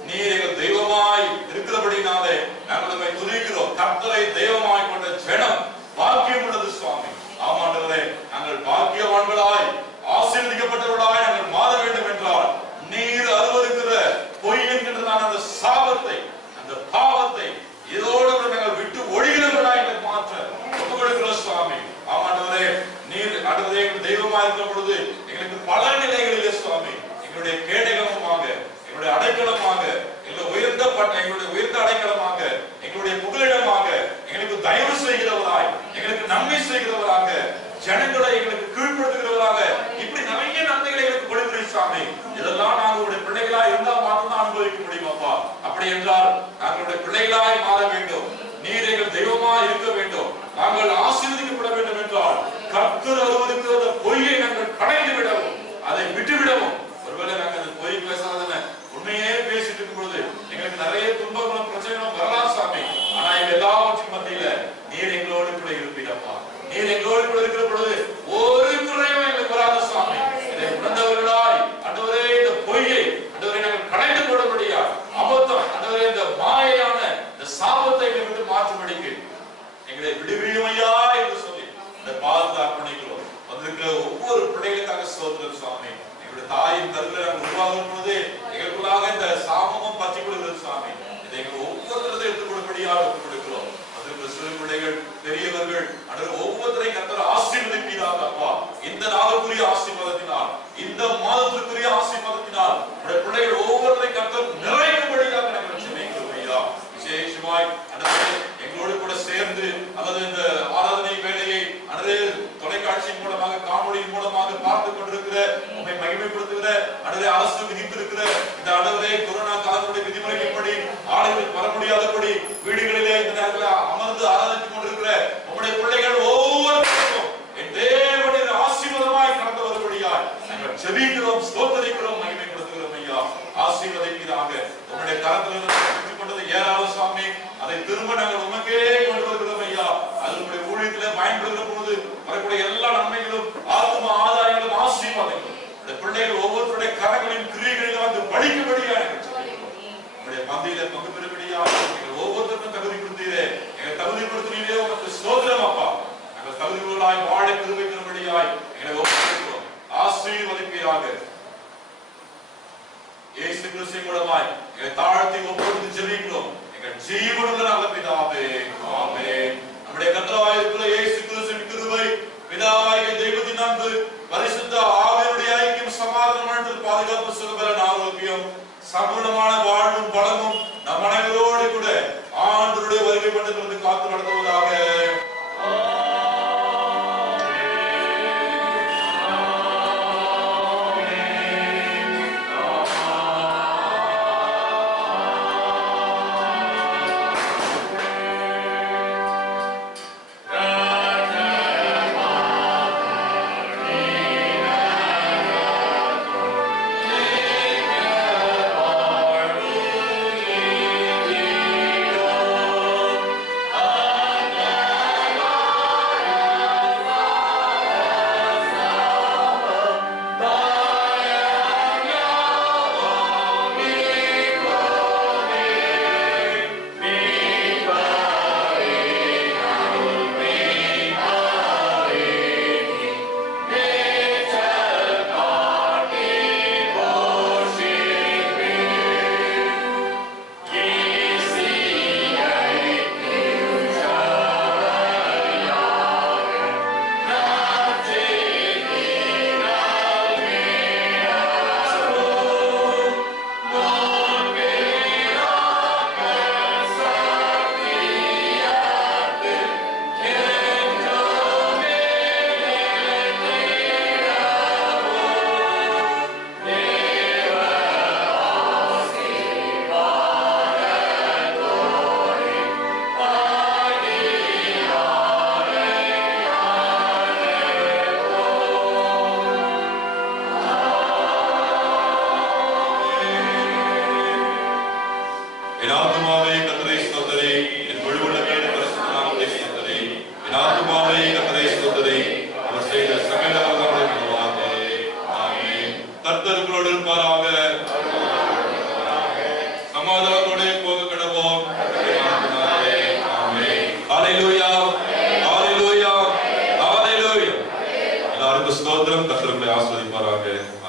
நீர் எங்கள் தெய்வமாய் இருக்கிறபடினாலே நாங்கள் உம்மை துதிக்கிறோம். கர்த்தரை தெய்வமாய் கொண்ட ஜனம் பாக்கியம் உள்ளது சுவாமி. ஆமாண்டவரே, நாங்கள் பாக்கியவான்களாய் ஆசீர்வதிக்கப்பட்டவர்களாய் நாங்கள் மாற வேண்டும் என்றால் நீர் அருவருக்கிற பொய் என்கின்றதான அந்த சாபத்தை, அந்த பாவத்தை இதோடு நாங்கள் விட்டு ஒழிகிறவர்களாய் எங்களை மாற்ற ஒப்புக் கொடுக்கிறோம் சுவாமி. ஆமாண்டவரே, நீர் ஆண்டவரே எங்கள் தெய்வமாக இருக்கிற பொழுது எங்களுக்கு பல நிலைகளிலே சுவாமி எங்களுடைய கேடகமாக, எங்களுடைய அடைக்கலமாக, எங்களுடைய உயர்ந்த அடைக்கலமாக, எங்களுடைய புகலிடமாக, எங்களுக்கு தயவு செய்கிறவராய், எங்களுக்கு நன்மை செய்கிறவராக, ஜனங்களை எங்களுக்கு கீழ்ப்படுத்துகிறவராக, இப்படி நிறைய நன்மைகளை எங்களுக்கு கொடுக்கிறீர் சுவாமி. இதெல்லாம் நாங்களுடைய பிள்ளைகளாய் இருந்தால் மட்டும்தான் அனுபவிக்க முடியும் அப்பா. அப்படி என்றால் நாங்களுடைய பிள்ளைகளாய் மாற வேண்டும், நீர் எங்கள் தெய்வமாய் இருக்க வேண்டும், நாங்கள் ஆசீர்வதிக்கப்பட வேண்டும் என்றால் கர்த்தர் அருவருக்கிற பொய்யை நாங்கள் கடைந்து விடவும், அதை விட்டுவிடவும். ஒருவேளை நாங்கள் அந்த பொய் பேசாதன உண்மையே பேசிட்டு இருக்கும் பொழுது எங்களுக்கு நிறைய துன்பங்களும் பிரச்சனைகளும் வரலாம் சாமி. ஆனா இது எல்லாவற்றுக்கும் மத்தியில நீர் எங்களோடு கூட இருப்பீரப்பா. நீர் எங்களோடு கூட இருக்கிற பொழுது ஒரு குறையும் எங்களுக்கு வராது சுவாமி. இதை உணர்ந்தவர்களாய் ஆண்டவரே இந்த பொய்யை ஆண்டவரே நாங்கள் கடைந்து போடும்படியா, அபத்தம் ஆண்டவரே இந்த மாயையான இந்த சாபத்தை எங்களுக்கு மாற்றும்படிக்கு எங்களை விடுவியும் ஐயா என்று சொல்லி இந்த பாதத்தை அர்ப்பணிக்கிறோம். வந்திருக்கிற ஒவ்வொரு பிள்ளைகளுக்காக ஸ்தோத்திரம் சுவாமி. எங்களுடைய தாயின் கருவில நாங்கள் உருவாகும் பொழுது எங்களுக்குள்ளாக இந்த சாபமும் பற்றி கொடுக்கிறது சுவாமி. இதை எங்கள் ஒவ்வொருத்தரத்தை எடுத்துக் கொடுப்படியாக ஒப்புக் கொடுக்கிறோம். அதற்கு சிறு பிள்ளைகள், பெரியவர்கள் ஒவ்வொருத்தரையும் கர்த்தர் ஆசீர்வதிப்பீராக அப்பா. இந்த நாளுக்குரிய ஆசீர்வாதத்தினால், இந்த மாதத்திற்குரிய ஆசீர்வாதத்தினால் உடைய பிள்ளைகள் ஒவ்வொருத்தரையும் கர்த்தர் நிறைவேறும்படியாக நாங்கள் ஜெபிக்கிறோம் ஐயா. விசேஷமாய் எங்களோடு கூட சேர்ந்து அல்லது இந்த ஆராதனை வேலையை தொலைக்காட்சியின் மூலமாக, காணொலியின் மூலமாக பார்த்து கொண்டிருக்கிற, உண்மை மகிமைப்படுத்துகிற அரசு விதித்திருக்கிற இந்த கொரோனா காலத்துடைய விதிமுறைகளின்படி ஆலயத்தில் வர முடியாதபடி வீடுகளிலே இந்த நேரத்தில் அமர்ந்து ஆராதித்துக் கொண்டிருக்கிற உங்களுடைய பிள்ளைகள் ஒவ்வொருவருக்கும் என் தேவனுடைய ஆசீர்வாதமாய் கடந்து வரும்படியாய் நாங்கள் ஜெபிக்கிறோம், ஸ்தோத்திரிக்கிறோம், மகிமைப்படுத்துகிறோம் ஐயா. ஆசீர்வதிப்பீராக. உங்களுடைய கரத்தில் கொண்டது ஏராளம் சுவாமி, அதை திரும்ப நாங்கள் உமக்கே கொண்டு வருகிறோம் ஐயா. அது உங்களுடைய ஊழியத்திலே பயன்படுகிற பொழுது வரக்கூடிய எல்லா நன்மைகளும், ஆத்ம ஆதாயங்களும், ஆசீர்வாதங்களும் பிள்ளைகள் ஒவ்வொருத்தருடைய கரங்களின் கிரியைகளில் வந்து படிக்கும்படியா உங்களுடைய பந்தியில பங்கு பெறும்படியா எங்கள் ஒவ்வொருத்தருக்கும் தகுதி கொடுத்தீரே. எங்கள் தகுதி கொடுத்தீரே உங்களுக்கு ஸ்தோத்திரம் அப்பா. நாங்கள் தகுதிகளாய் வாழ கிருபை தரும்படியாய் எங்களை ஒப்புக்கொடுக்கிறோம். ஆசீர்வதிப்பீராக. இயேசு கிறிஸ்துவின் மூலமாய் எங்களை தாழ்த்தி ஒப்புக்கொடுத்து ஜெபிக்கிறோம் எங்கள் ஜீவனுள்ள நல்ல பிதாவே, ஆமென். நம்முடைய கர்த்தராகிய இருக்கிற இயேசு கிறிஸ்துவின் கிருபை, பிதாவாகிய தெய்வத்தின் அன்பு, பரிசுத்த ஆவியுடைய ஐக்கியம், சமாதானம், பாதுகாப்பு, சுகபலன், ஆரோக்கியம், சம்பூர்ணமான வாழ்வும் பலமும் நம் அனைவரோடு கூட ஆண்டவருடைய வருகை மண்டலத்திலிருந்து காத்து நடத்துவதாக. ஆ உங்களோடு இருப்பாராக. சமாதானத்தோட போக கடவோம். ஹalleluya, ஹalleluya, ஹalleluya. எல்லாருக்கும் ஸ்தோத்திரம். கர்த்தர் உங்களை ஆசீர்வதிப்பாராக.